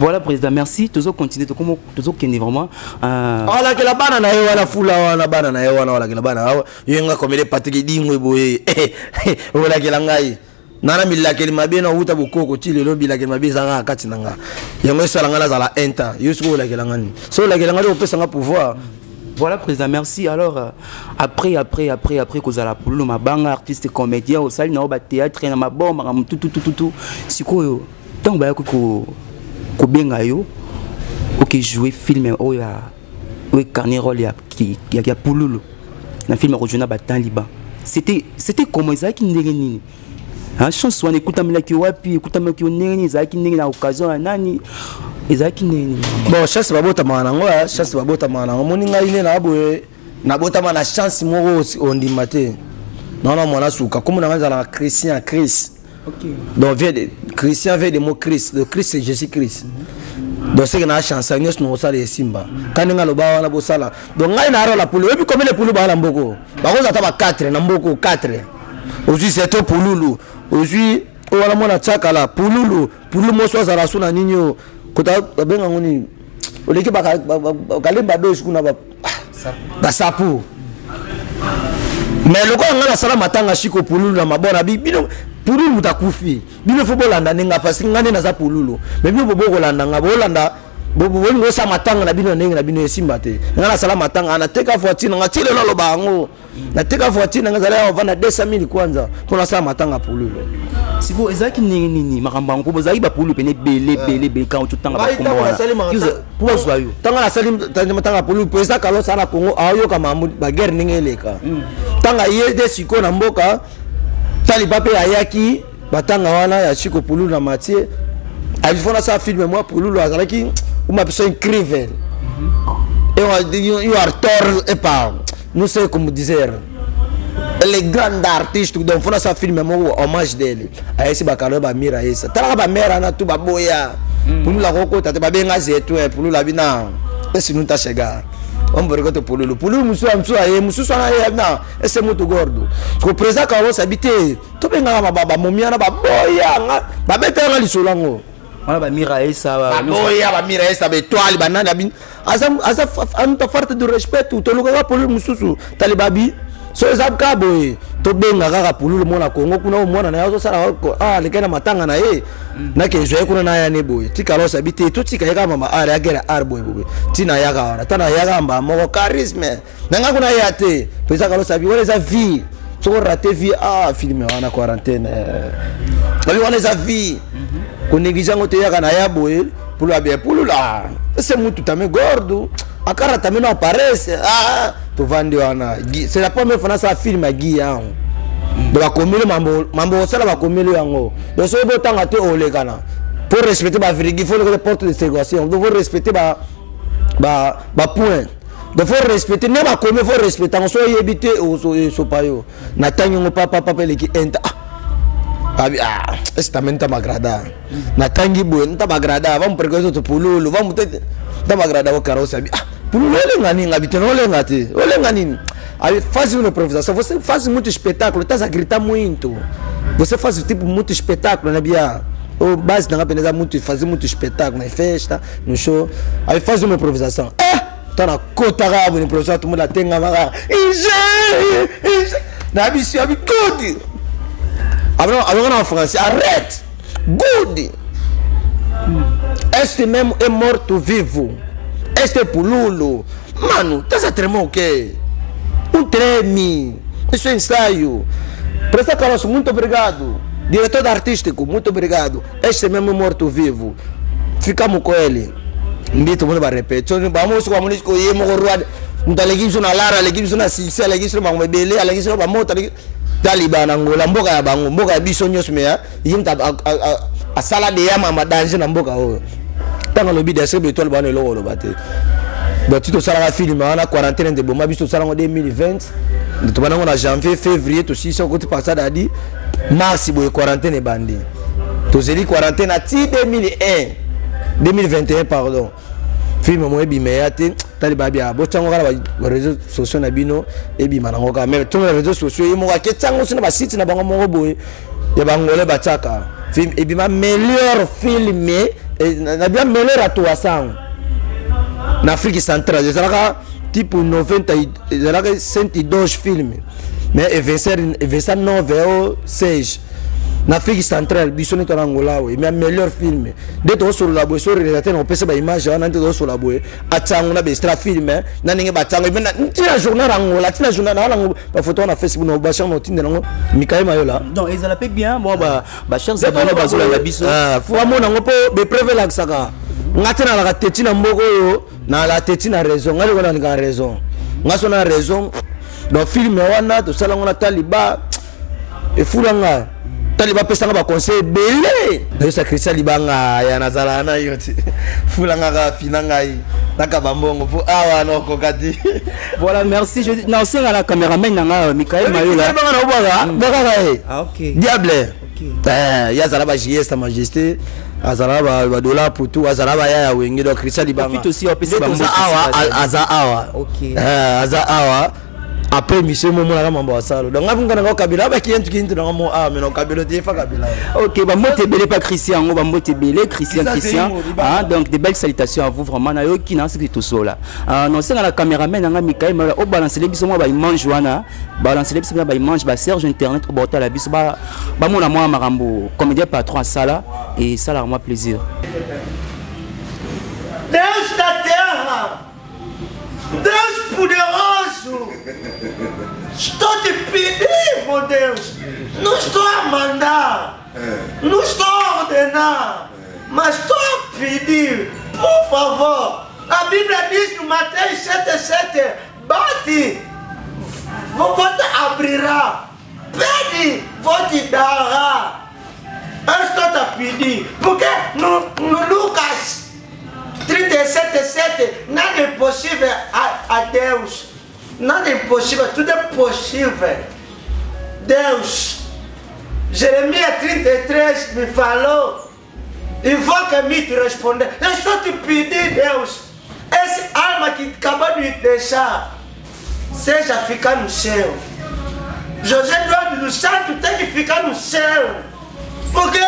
Voilà président, merci toujours continuer comme toujours kende vraiment ala ke la bana na yo wala fula wana bana na yo wana wala ke la bana yo nga komele patiki dingwe boye wala ke la ngai nana milakeli mabena uta bukoko ti lelo bilakeli mabeza nga kati nanga yango sala nga la enta yusuko la kelangani so la kelangani opesa nga pouvoir. Voilà président, merci. Alors après que za la pulu mabanga artiste comédien au salle na ba théâtre na mabomba tout sikoyo tant ba ko benga yo OK jouer film o ya o carnet rôle ya pululu na film original ba temps liban c'était comment ça qui ndenge nini hein chanson écoute amela ki wapi écoute amela ki nini za ki nini na occasion ya nani ezaki nini bon chance babota mana ngo chance babota mana ngo moninga ine na boye na bota mana chance moko ondimate non mona suka comme na ngala Christian Christ. OK donc Christian vient des mots Christ, le Christ c'est Jésus Christ. Donc c'est que na chance nyos no sala simba kaninga loba wana bosala donc ngai na rola pulu et puis comme les pulu ba la mboko ba ko zata ba 4 na mboko 4 aujourd'hui c'est to pululu aujourd'hui wala mona tsakala pululu moso za rasuna ninyo kota benga ngoni oleki ba kalemba do sikuna ba sapu mais loko ngala sala matanga shiko pululu na mabona bino pululu mutakufi bino fo bolanda ninga parce que ngane na za pululu mais bino bobo landa nga bolanda bobo ngo sa matanga na bino ndenge na bino esimba te ngala sala matanga ana teka voiture nga tile lolo bango na teka voiture nga zala vana 200,000 kwanza pour la sala matanga pululu siko ezaki nini makamba ngo bozaki ba pululu pene bele quand tu tanga ba komona pour zo yo tanga la sali matanga pululu pesa kalo sala Congo ayo kama ba guerre ninge leka tanga yede siko na mboka tali pape ayaki batanga wana ya chiko pululu na Mathieu alifona sa film moi pululu azalaki uma pessoa incrível you are tort et pas não sei como dizer ele grande artiste donc fona sa film moi hommage dele aí esse bacalhau ba mira essa tala ba mera na tu ba boya pululu la koko tate ba benga zetu pululu la bina esse não tá chegar on peut regarder pululu musu aye musu sana ye na esse muito gordo ko presa ka wo sabite to benga baba momia na ba boya ba betela lisolango wala ba mira essa ba boya ba mira essa be toile banana bin asa anta forte de respeito to luga pululu mususu talibabi so ezab ka boy to benga kaka pululu mona Kongo kuna mona na yazo sala lekena matanga na ye na ke zoe kuna na ya ne boy tikalo sabite to tika yaka mama ara agera arboy boy tina yaka wana tana yaka mba moko charisme nanga kuna yate pesa kalo sabi wala za vie so rater vie filmer wana quarantaine wala za vie ko négligence te yaka na ya boy pour la bien pour la c'est mutu tame gordo akara tameno apparaisse to vandi wana c'est la première fois ça film à Guy de la commune mambo ça la commune yango donc so bo tanga te olekana pour respecter ba vérité il faut les portes de ségrégation il faut respecter ba point il faut respecter ne ba commune faut respecter on soit habité au so payo na tangi papa leki enta c'est también ta magrada na tangi bo nta magrada vamos pregoso to pululu vamos ta magrada o caroça pululu ngani ngabite no lengate olengani aí faz uma improvisação você faz muito espetáculo estás a gritar muito você faz tipo muito espetáculo na bia o base na apenas muito fazer muito espetáculo na festa no show aí faz uma improvisação tá na cota rabo na improvisação todo mundo tem a na bicho abi good agora en français arrête good este mesmo é morto vivo este pululu mano tá a tremer o quê treme isso é ensaio professor Carlos muito obrigado diretor artístico muito obrigado este mesmo morto vivo ficamos com ele ndito mundo vai repetir vamos com a música e mo rua não legimos na lara legimos na silsa legimos na mabele legimos na moto Taliban Angola mboka ya bango mboka ya biso nyos meya yimta a sala de yama madanje na mboka o tanga lobi de sebe tol bana lo lo bate donc tout ça la film na quarantaine de boma biso sala en 2020 to bana na janvier février to si so côté passada adi mars boy quarantaine bandi to zeli quarantaine à 2021 pardon film mo ebi meyate taliba bia bo chango kala ba réseaux sociaux na bino ebi manango ka mais tous les réseaux sociaux mo ka ketsango sina ba site na bango mo boy ya bangole bataka film ebi ma meilleur film na bien meilleur à toi sang na Afrique centrale ça type 90 ça 112 films mais Vincent Novel 16 na Afrique centrale biso neto Angola we mais meilleur film de to sur la boy sur réalisateur on peut se ba image on ante sur la boy atango na be extra film na ninge batango mais na journal Angola tina journal na ba photo na Facebook no ba champ no tinde ngo Mikaï Mayola donc ils allaient bien moi ba chers abonnés bazola la biso faut amona ngo po be prévéla saka ngatina la teti na mboko yo na la teti na raison ngali kona nga raison ngaso na raison donc film wana to sala ngona taliba e fulanga taliba pesanga ba conseil belé de sacrifice libanga ya nazala na yoti fulanga ka finanga yi naka bambongo pour awa no kokati voilà merci je non c'est la caméraman nanga Mikaï Mayola OK diable ya zala ba JS ta majesté azala ba dollar pour tout azala ba ya wenge donc Christian libanga profite aussi au PC awa OK awa après monsieur momo na mambo asalo donc ngabunga na kabila ba kientu kintu na mo mais no kabila te fa kabila OK ba mote belé pas Christian ngo ba mote belé Christian donc des belles salutations à vous vraiment na yo kina c'est tout cela non c'est la caméraman nga Mikaï Mayola o balancer les biso mo ba image wana balancer les biso ba image ba Serge internet o bota la biso ba mona moi marambo comédien patron sala et ça leur moi plaisir Deus da terra Deus poderoso, estou te pedindo, meu Deus, não estou a mandar, não estou a ordenar, mas estou a pedir, por favor. A Bíblia diz no Mateus 7,7, bate, vou te abrirá, pede, vou te dar. Eu estou a pedir, porque no Lucas 37,7, nada é impossível a Deus. Nada é impossível, tudo é possível. Deus. Jeremias 33 me falou. E vou que me te responder. Eu estou te pedindo, Deus. Essa alma que acabou de deixar, seja ficar no céu. José Eduardo dos Santos tem que ficar no céu. Por que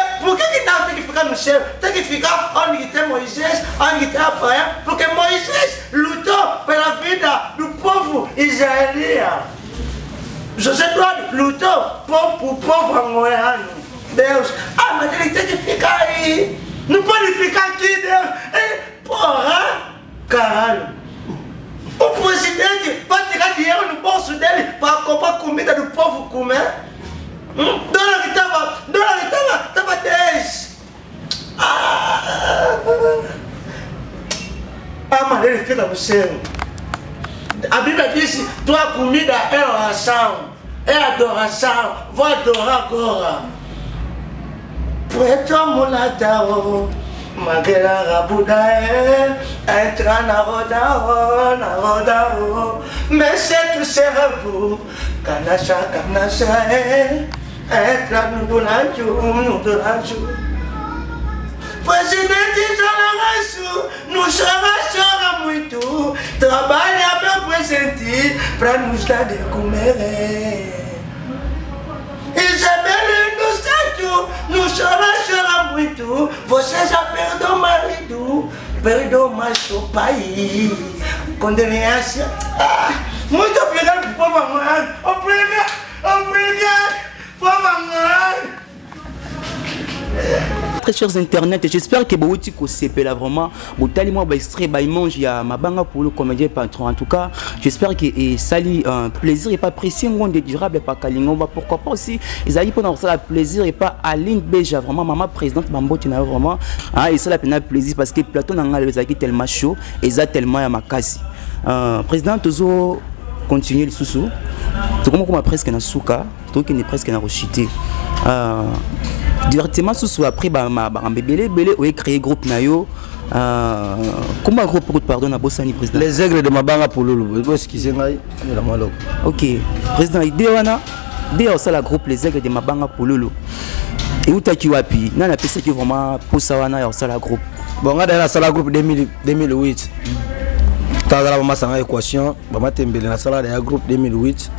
não tem que ficar no céu? Tem que ficar onde tem Moisés, onde tem Abraão, porque Moisés lutou pela vida do povo israelita. José Eduardo lutou pro povo angolano. Deus, mas ele tem que ficar aí. Não pode ficar aqui, Deus. Porra, caralho. O presidente vai tirar dinheiro no bolso dele para comprar comida do povo comer. Dólar que tava 10. Mas ele fica no céu. La Bible dit, toi, comida et oração, et adoração, vou adorar agora. Preto mulatao, magela rabudae, entra na rodao, mais c'est tout cerveau, canasha, entra no donajo. Presidente Jalaraço, não chora muito, trabalha para presente, para nos dar de comer. Isabelle do Santo, não chora muito, você já perdeu o marido, perdeu mais o pai. Condenância. Muito obrigado, povo amado. Obrigado, povo amado. Très chers internet, j'espère que vous avez là vraiment. Vous allez moi extrait il y a ma banga pour le comédien patron. En tout cas, j'espère que ça lui un plaisir et pas précis monde durable pas Kalingo. Pourquoi pas aussi ils allaient pour ça plaisir et pas Aline Beja vraiment maman présidente Bambotti na vraiment et ça la peine plaisir parce que Platon n'a les acquis tellement chaud et ça tellement à makasi. Président toujours continuer le sous-sous. Tout comme presque na souka, tout qui n'est presque na rochité. Directement sous après belé oui créé groupe nayo comment groupe pardon na bossani président les aigles de Mabanga Pololo excusez moi OK président idée wana idée ça la groupe les aigles de Mabanga Pololo et où taki wapi na pesa qui vraiment pour ça wana ça la groupe bon on a dans la groupe 2008 tazala ba sanga équation ba matembele na sala ya groupe 2008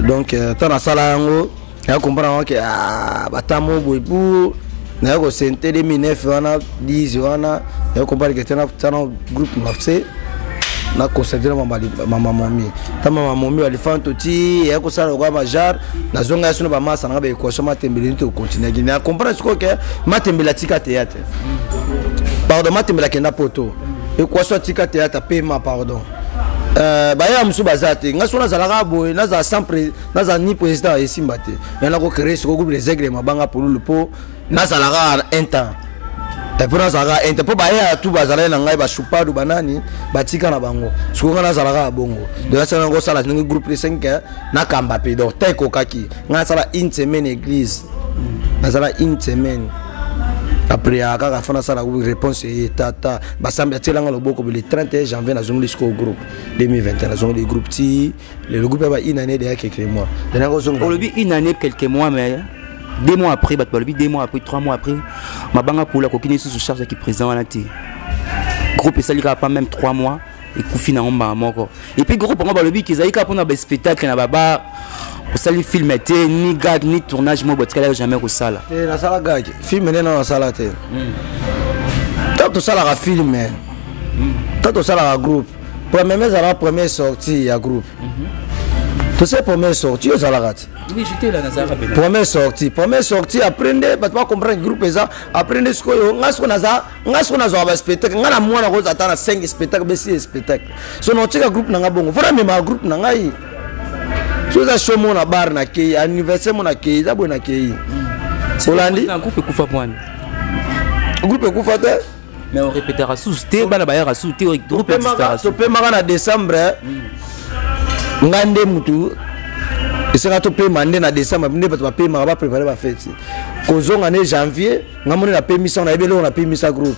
donc tant na sala yango ya comprendre que batamo boibu na ko sente 2009 wana 10 wana ya comprendre que tena groupe marché na considérer mama momi ta mama momi walifanto ti ya ko sala kwa majar na zonga yaso ba masa na ba équation matembele to continuer na comprendre ce que matembele tika théâtre pardon matembele kenda poto équation tika théâtre paiement pardon baya musu bazate ngaso nazalaka boye naza sempre naza ni président esimbate yana ko créer ce groupe les aigles Mabanga Pololo po nazalaka un temps et pour nazalaka un temps po baya tout bazala na ngai ba chupadu banani batika na bango suko nazalaka bongo de ça ngo sala ni groupe les 5 na kamba pe donc teko kaki ngasala une semaine église nazala une semaine. Après, à la fin de la réponse, tata, le 31 janvier, nous avons le groupe 2021. Nous avons le groupe le groupe a une année derrière quelques mois. Une année, quelques mois, mais 2 mois après, 2 mois après, 3 mois après, ma banque pour la coquine sous charge qui est présent à la télé. Groupe, ça n'a pas même 3 mois. Et Koufina on m'a mort. Et puis groupe, on va le dire qu'ils aient qu'à prendre un spectacle na baba. Pour ça, les films étaient ni gag ni tournage, moi, parce qu'elle n'a jamais au salle. La salle gag, film est dans la salle. Tant que ça, la film, tant que ça, la groupe. Première sortie, il y a groupe. Tout ça, première sortie, il y a oui, j'étais là dans la première sortie, apprenez, pas comprendre le groupe, apprenez ce qu'on a spectacle, on a moins de 5 spectacles, 6 spectacles. Si on a un groupe, on a un groupe, on a un groupe. Si vous avez un bar, un anniversaire, un kei. Holandi. Un groupe Koufa Point. Un groupe Koufa. Mais on répétera sous thé, balabayara sous thé, groupe Tu peux en décembre. Ngande mutu. Et c'est quand tu peux demander en décembre, tu peux préparer la fête. Quand on est janvier, on a payé mission, on a payé mission groupe.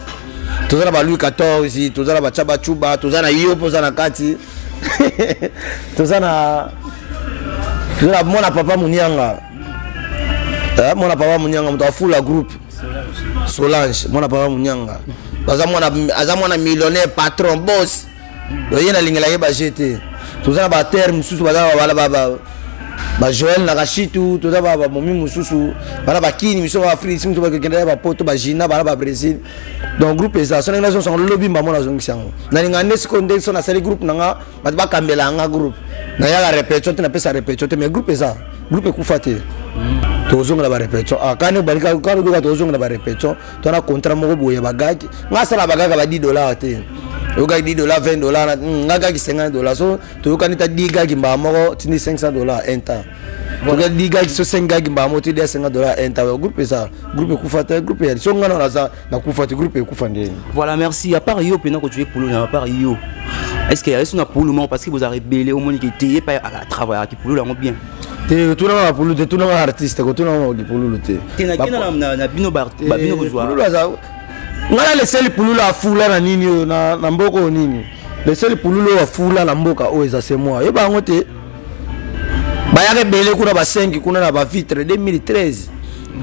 Tout ça va Louis XIV, tout ça va Chaba Chuba, tout ça na Yo, tout ça na Kati. Tout ça na mon papa Mounianga. Mon papa Mounianga, on a full la groupe. Solange, mon papa Mounianga. Azamona millionnaire, patron, boss. Il y a une ligne là, j'étais. Tout ça va terme, sous Joël Nagachitu, tout ça va Momi Moussou, Kini, Misso Afrique, tout ça va Poto, Gina, Brésil. Donc, groupe est ça. Son organisation sont lobby, maman, la zone. N'a secondaire, son a groupe, n'a pas Kambela, un groupe. N'a pas répétition, tu n'as pas sa répétition, mais groupe est ça. Groupe est Koufate. Tozong la répétition. Ah, quand nous balika, quand nous doit tozong la répétition, tu as un contrat moko boye bagage. N'a ça la bagage va $10. Tu as $10, $20, n'a gars qui $50. So, tu as 10 gars qui m'a mort, tu dis $500 un temps. Tu as 10 gars qui sont 5 gars qui m'a mort, tu dis $50 un temps. Groupe est ça. Groupe est Koufate, groupe est. Si on a ça, na Koufate, groupe est Koufande. Voilà, merci. À part Yo, pendant que tu es pour nous, à part Yo. est-ce qu'il y a pour le moment parce que vous avez rebellé au monde qui était pas à travailler qui pour le bien tout le monde pour le tout le monde artiste tout le monde pour le thé na bino bino joueur ngala le seul pour la fula na nini na mboko nini le seul pour le wa fula na mboka o eza c'est moi et ba ngote ba ya rebellé kuna ba 5 kuna na ba vitre 2013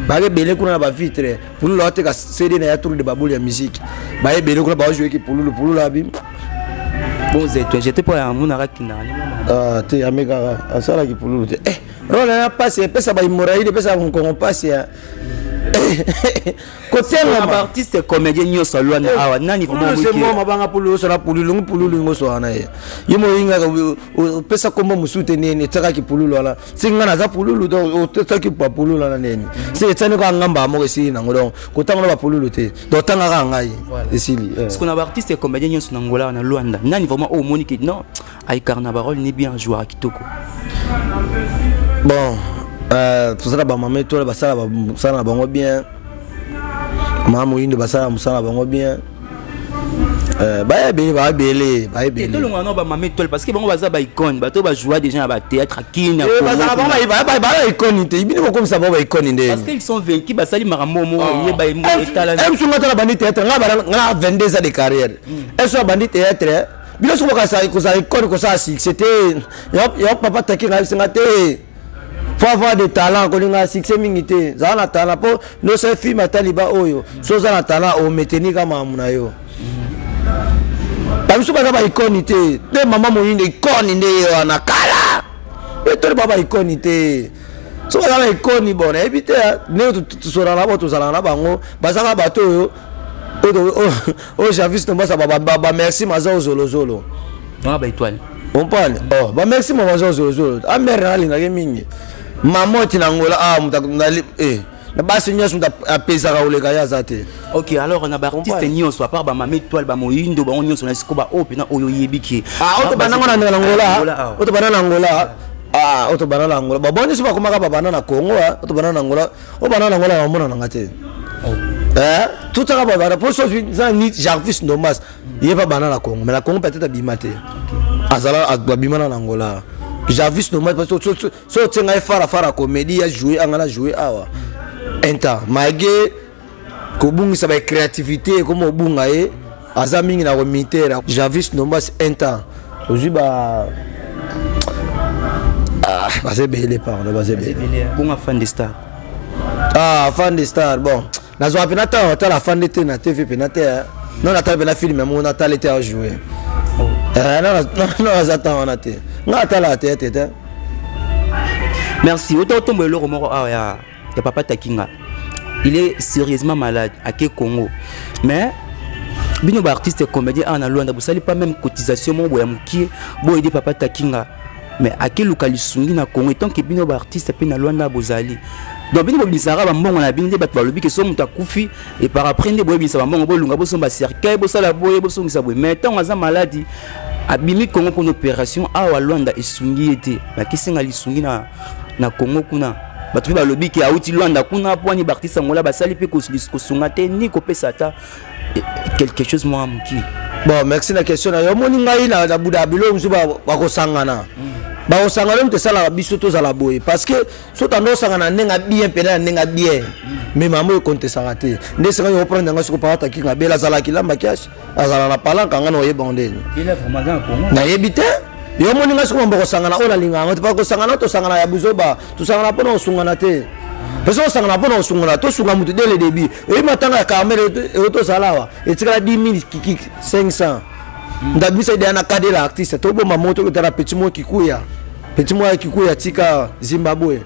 ba rebellé kuna na ba vitre pour le te ka CD na ya tour de babuli ya musique ba rebellé kuna ba jouer ki pour le la bim. Bon, j'étais pas à mon arrêt qui n'a ah, tu es à Megara, à ça là qui pour nous. Eh, on a passé, ça va immoraliser, ça va qu'on passe. Côté un artiste comédien nyo salon awa nani vraiment c'est moi mabanga pour le sera pour le ngo so ana ye yimo inga pesa komba musute nene tsaka ki pululu ala singa na za pululu do tsaka ki pa pululu ala nene c'est tsane ko ngamba mo ke na ngodo ko tanga ba pululu te do tanga ka ngai esili parce qu'on a artiste comédien nyo na Angola na Luanda nani vraiment au monique non ay carnaval ni bien joueur kitoko bon tout ça ba maman toi ba ça ba bango bien maman inde ba ça musala bango bien ba belé tout le monde ba maman toi parce que bango ba za ba icône ba to ba jouer déjà ba théâtre kina ba za ba icône te ibini ko comme ça ba icône ndé parce qu'ils sont vaincus ba sali marambo mo ye ba etala em sunga tala bandi théâtre nga 22 ans de carrière et so bandi théâtre bilo so ka ça ko ça icône ko ça c'était yo papa taki nga singa te faut avoir des talents qu'on a succès mingité ça na talent pour nos filles mataliba oyo so ça na talent au maintenir comme amuna yo parce que ça va iconité de maman moyinde icône ndé na kala et toi baba iconité so ça va icône bon éviter ne tout sera là pour tout ça là bango bazanga bato yo o Javis no basa baba merci maza zolo ah ba étoile on parle oh ba merci maza zolo a mère na linga ke mingi mamoti na Angola ah mutakundali na basi nyoso muta apesa ka uleka ya zate. OK alors on a ba artiste nyoso à part ba mama étoile ba moyindo ba nyoso na sikoba open na oyo yebiki ah auto banana na Angola auto banana Angola ah auto banana Angola ba bonje siba kuma ka ba banana Congo auto banana Angola o banana Angola wa mona ngate tout ça ba pour so ça ni Jarvis Ndomas yeba banana Congo mais la Congo peut-être abimate azala abimana na Angola Jarvis Ndomas parce que so tsenga fara comédie a jouer angana jouer awa enta mage ko bungisa ba créativité comme obunga e azamingi na remitera Jarvis Ndomas enta ozi ba c'est belé par on va c'est belé bon fan de star ah fan de star bon na zo apena ta la fan de na TV penate non na ta bena film mais on a ta l'été à jouer non attends on a té ngata la tête. Merci. Autant tombe le romoro ya papa Takinga. Il est sérieusement malade à Congo. Mais bino ba artiste comédien en Luanda vous savez pas même cotisation mon boya muki bo aider papa Takinga. Mais à quel local sungi na Congo tant que bino ba artiste pe na Luanda bozali. Donc bino bisara ba mbongo na bino ba lobi que so muta kufi et par après ndé boye bisa ba mbongo bo lunga bo somba cercueil bo sala boye bo songisa boye. Mais tant aza maladie abimi Congo pour une opération à Luanda et sungi était ba kisenga li sungi na Congo kuna batu ba lobi ki auti Luanda kuna poani bartisa ngola ba sali pe ko sunga te ni ko pesa ta quelque chose moi muki. Bon merci la question na yo moni ngai na Buda bilo mzuba ba ko sangana ba ko sangana mte sala biso to sala boye parce que so tando sangana nenga bien pena nenga bien mais maman compte sangate nde sanga yo prendre nga siko pata ki ngabela sala ki lamba cash azala na palanka ngana oye bonde il est vraiment dans Congo na yebite yo moni nga siko mboko sangana ola linga ngati pa ko sangana to sangana ya buzoba to sangana pona osungana te parce que sangana pona osungana to sunga mutu dès le début et matanga kamera to salawa et tikala 10 000 kiki 500 ndabisa ide na kade la artiste to bomba moto ko tara petit mo kikuya tika Zimbabwe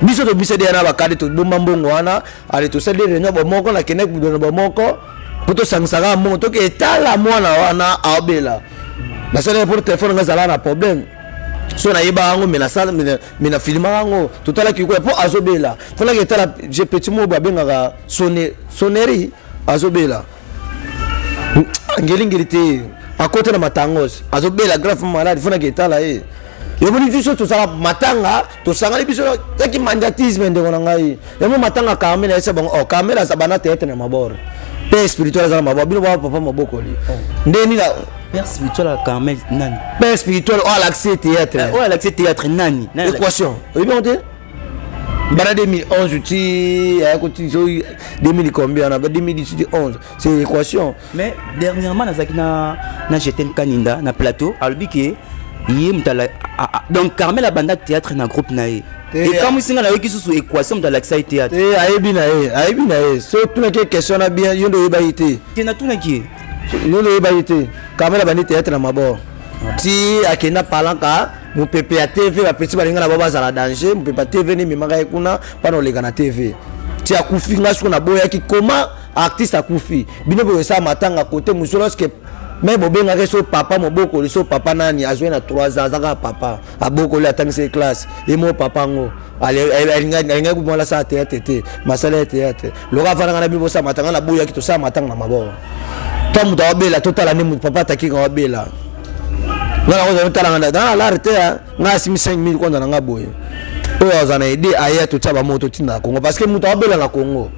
biso to biso ide na ba kade to bomba mbongo wana ale to sele renyo bo moko na kenek budona bo moko poto sangsanga mo to ke tala mwana wana abela na sele pour téléphone ngazala na problème so na yeba ngo mena sala mena filma ngo totala kikuya po azobela fona ke tala je petit mo ba benga sonnerie azobela ngelingirite à côté de matangos azobela grave malade fona ke tala yo boni juste to sala matanga to sangali biso ki mandatisme ndeko ngai yo mo matanga kamela esa bon o kamela sabana tete na mabor pe spirituel za mabor bino ba papa maboko li ndeni la père spirituel à Carmel nani. Père spirituel oh l'accès théâtre. Oh l'accès théâtre nani. Équation. Oui bien on dit. Bana 2011 tu à côté 2000 combien on a 2011 c'est l'équation. Mais dernièrement na jeté Kaninda na plateau albi donc Carmel a banda théâtre na groupe nae. Et comme si on a qui sous équation de l'accès théâtre. Aïe bien c'est tout une question na bien yondo yebaité. Qui na tout na qui. Yondo yebaité. Carmel a banda théâtre na mabor. Ti akena palanka mon pépé à TV la petite balinga na baba za la danger mon pépé à TV ni mimanga ekuna pana olega na TV ti akufi nga siko na boya ki comment artiste akufi bino bo sa matanga côté musolo parce que mais bobenga ke so papa moboko le so papa nani azwe na 3 ans zaka papa aboko le atangise classe et mon papa ngo ale alinga ku mola sa théâtre masala théâtre lo ka fana na bibo sa matanga na boya ki to sa matanga na mabo to mu da bela total ani mu papa taki ka bela. Dans l'arrêté, on a 5000 quand on a boy. On a aidé à tout ça moto tina Congo parce que mutabel la Congo.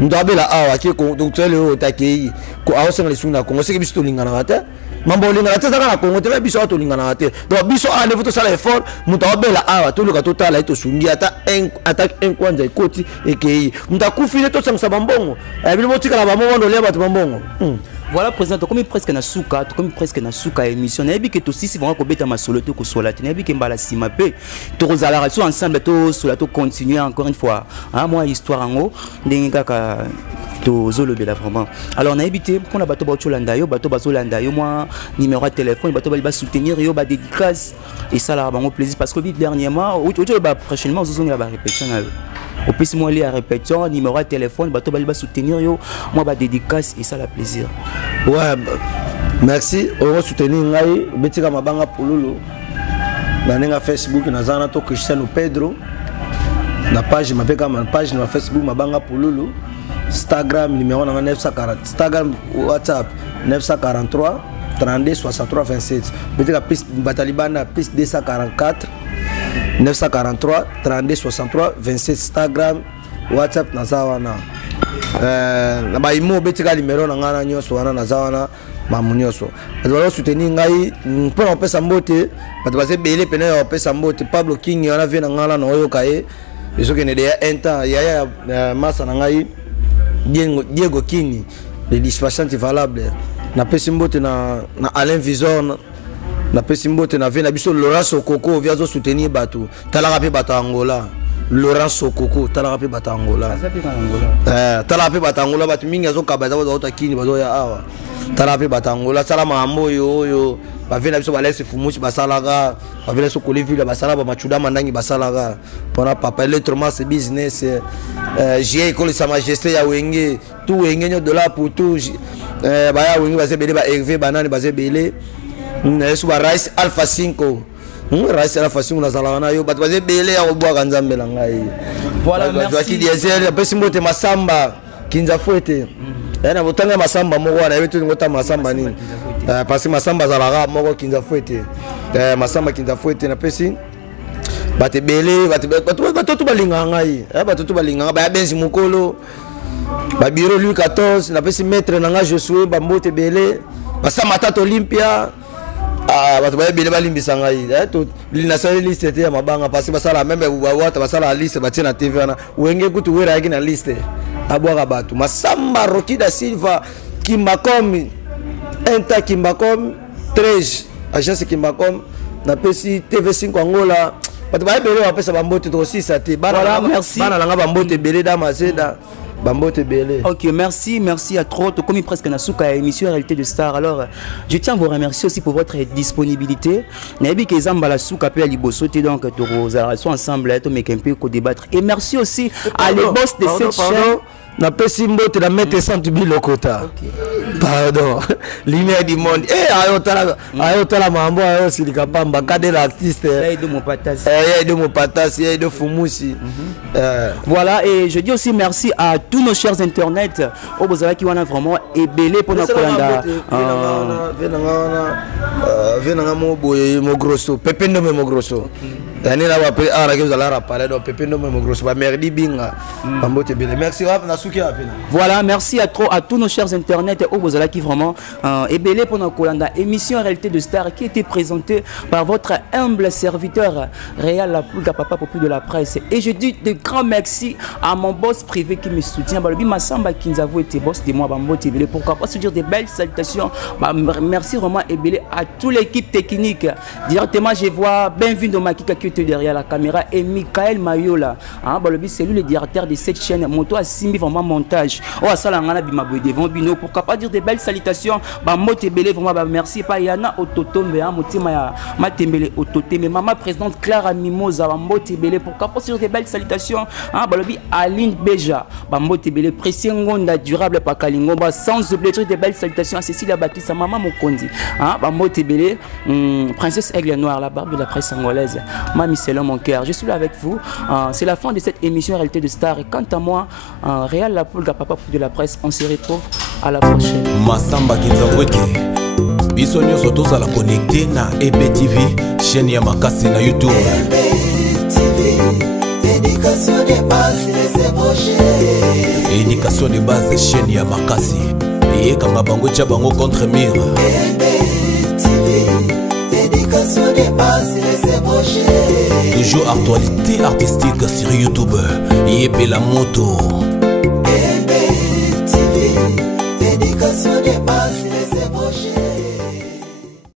Mutabel a qui docteur le taki ko awsen le suna Congo c'est que biso lingana rate. Mambo lingana rate za Congo te biso to lingana rate. Donc biso a ne faut ça effort mutabel a tout le ka total a to sungi ata attaque un kwanza ikoti ekei. Mutakufi to ça bambongo. E bi motika la bambongo ndo leba to bambongo. Voilà président comme presque na suka émission na bi que to sisi vraiment ko beta masolo to ko sola na bi que mbala sima pe to rozala ratio ensemble to sola to continuer encore une fois moi histoire ngo ndenge kaka to zolobela vraiment alors na habité pour na bato ba cholanda yo bato bazolanda yo moi numéro de téléphone bato ba soutenir yo ba dédicace et ça là bango plaisir parce que dernièrement ou ba prochainement zozonga ba répétition na au plus moi les répétition numéro de téléphone bato ba soutenir yo moi ba dédicace et ça la plaisir. Ouais, merci. On va soutenir ngai betika mabanga pululu. Na nenga Facebook na zana to Cristiano Pedro. Na page mapeka ma page na Facebook mabanga pululu. Instagram numéro 940. Instagram WhatsApp 943 32 63 27. Betika piste Batalibana piste 244 943 32 63 27. Instagram WhatsApp na zawana. Na ba imo betika numéro na ngana nyoso wana na zawana mamunyoso bazalo soutenir ngai pour pesa mbote bato baze belé pene ya pesa mbote Pablo King wana vient na ngala na oyo kae biso ke ne de un temps ya masa na ngai Diego King le dispatchant valable na pesa mbote na Alain Visor na pesa mbote na vient na biso Laurent Sokoko vient zo soutenir bato talaka pe bato Angola Laurent Sokoko talaka pe bato Angola talaka pe bato Angola bato mingi azo kabaza bazo utakini bazo ya awa talaka pe bato Angola sala mambo yo bavena biso balese fumusi basalaka bavena so kolevila basala ba machuda mandangi basalaka pona papa électromasse business j'ai école sa majesté ya wenge tout wenge nyo de là pour tout ba ya wenge baze belé ba Hervé banane baze belé so ba rice alpha 5 rice alpha 5 na zalana na yo bato baze belé ya obwa nzambe na ngai voilà merci qui diesel pesi mbote masamba kinza fouete na botanga masamba moko na yetu ngota masamba nini parce que masamba zalaka moko kinza fouete masamba kinza fouete na pesi bate belé bato to balinga ngai bato to balinga ba benzi mukolo ba bureau Louis 14 na pesi maître na nga Josué ba mbote belé basama tata Olympia bato ba belé balimbisa ngai to linasali liste te ya mabanga parce que basala même ba wata basala liste batie na TV wana wenge kutu wera yaki na liste abwaka bato masamba Rocky da Silva Kimbakom Enta Kimbakom 13 agence Kimbakom na pesi TV5 Angola bato ba belé wa pesa bambote to 6 ate voilà merci bana langa bambote belé da mazeda bambote belé. Ok, merci à trop. Comme presque na souka émission Réalité de Star. Alors, je tiens à vous remercier aussi pour votre disponibilité. Nabi que zamba la souka pe alibosote donc to relation ensemble to make un peu ko débattre. Et merci aussi à les boss de cette chaîne. Na pesi mbote na mette 100 000 lokota. Pardon. Lumière du monde. Ayotala mambo ayo silika pamba kade l'artiste. De mon patas. De mon patas, de Fumusi. Voilà, et je dis aussi merci à tous nos chers internautes. Au Bozala qui wana vraiment ébélé pour notre Kolanda. Venanga mo boye mo grosso. Pepe no me mo grosso. Dani là après ah là que vous allez rappeler donc Pépé no même gros ba merdi binga Bambote Bele merci rap na souki rapina. Voilà, merci à tous nos chers internet au Bozala qui vraiment Ebele pendant Kolanda émission en réalité de star qui était présentée par votre humble serviteur Réal la Poulga papa pour plus de la presse et je dis de grands merci à mon boss privé qui me soutient Balobi Massamba qui nous a été boss de moi Bambote Bele pourquoi pas se dire des belles salutations merci vraiment Ebele à toute l'équipe technique directement je vois Benvin Makika qui était derrière la caméra et Michael Mayola c'est lui le directeur de cette chaîne moto à Simbi vraiment montage salangana bimabwe devant bino pourquoi pas dire des belles salutations Bambote Bele vraiment merci pas Yana Ototombe motima ya matembele Ototembe maman présidente Clara Mimosa Bambote Bele pourquoi pas dire des belles salutations balobi Aline Beja Bambote Bele Précieux Ngonda durable Pakalingomba sans oublier des belles salutations à Cécilia Baptiste maman Mokondi Bambote Bele princesse Aigle Noire la barbe de la presse angolaise Mami Selon mon cœur je suis là avec vous c'est la fin de cette émission réalité de star et quant à moi Réal la Poulga papa de la presse on se retrouve à la prochaine Massamba Kinzangweke biso nyonso tozala connecté na EBTV chaîne ya makasi na YouTube Éducation de base laissez brancher éducation de base chaîne ya makasi eyekanga bango tya bango contre mur Éducation de base laissez brancher toujours actualité artistique sur YouTube yepela moto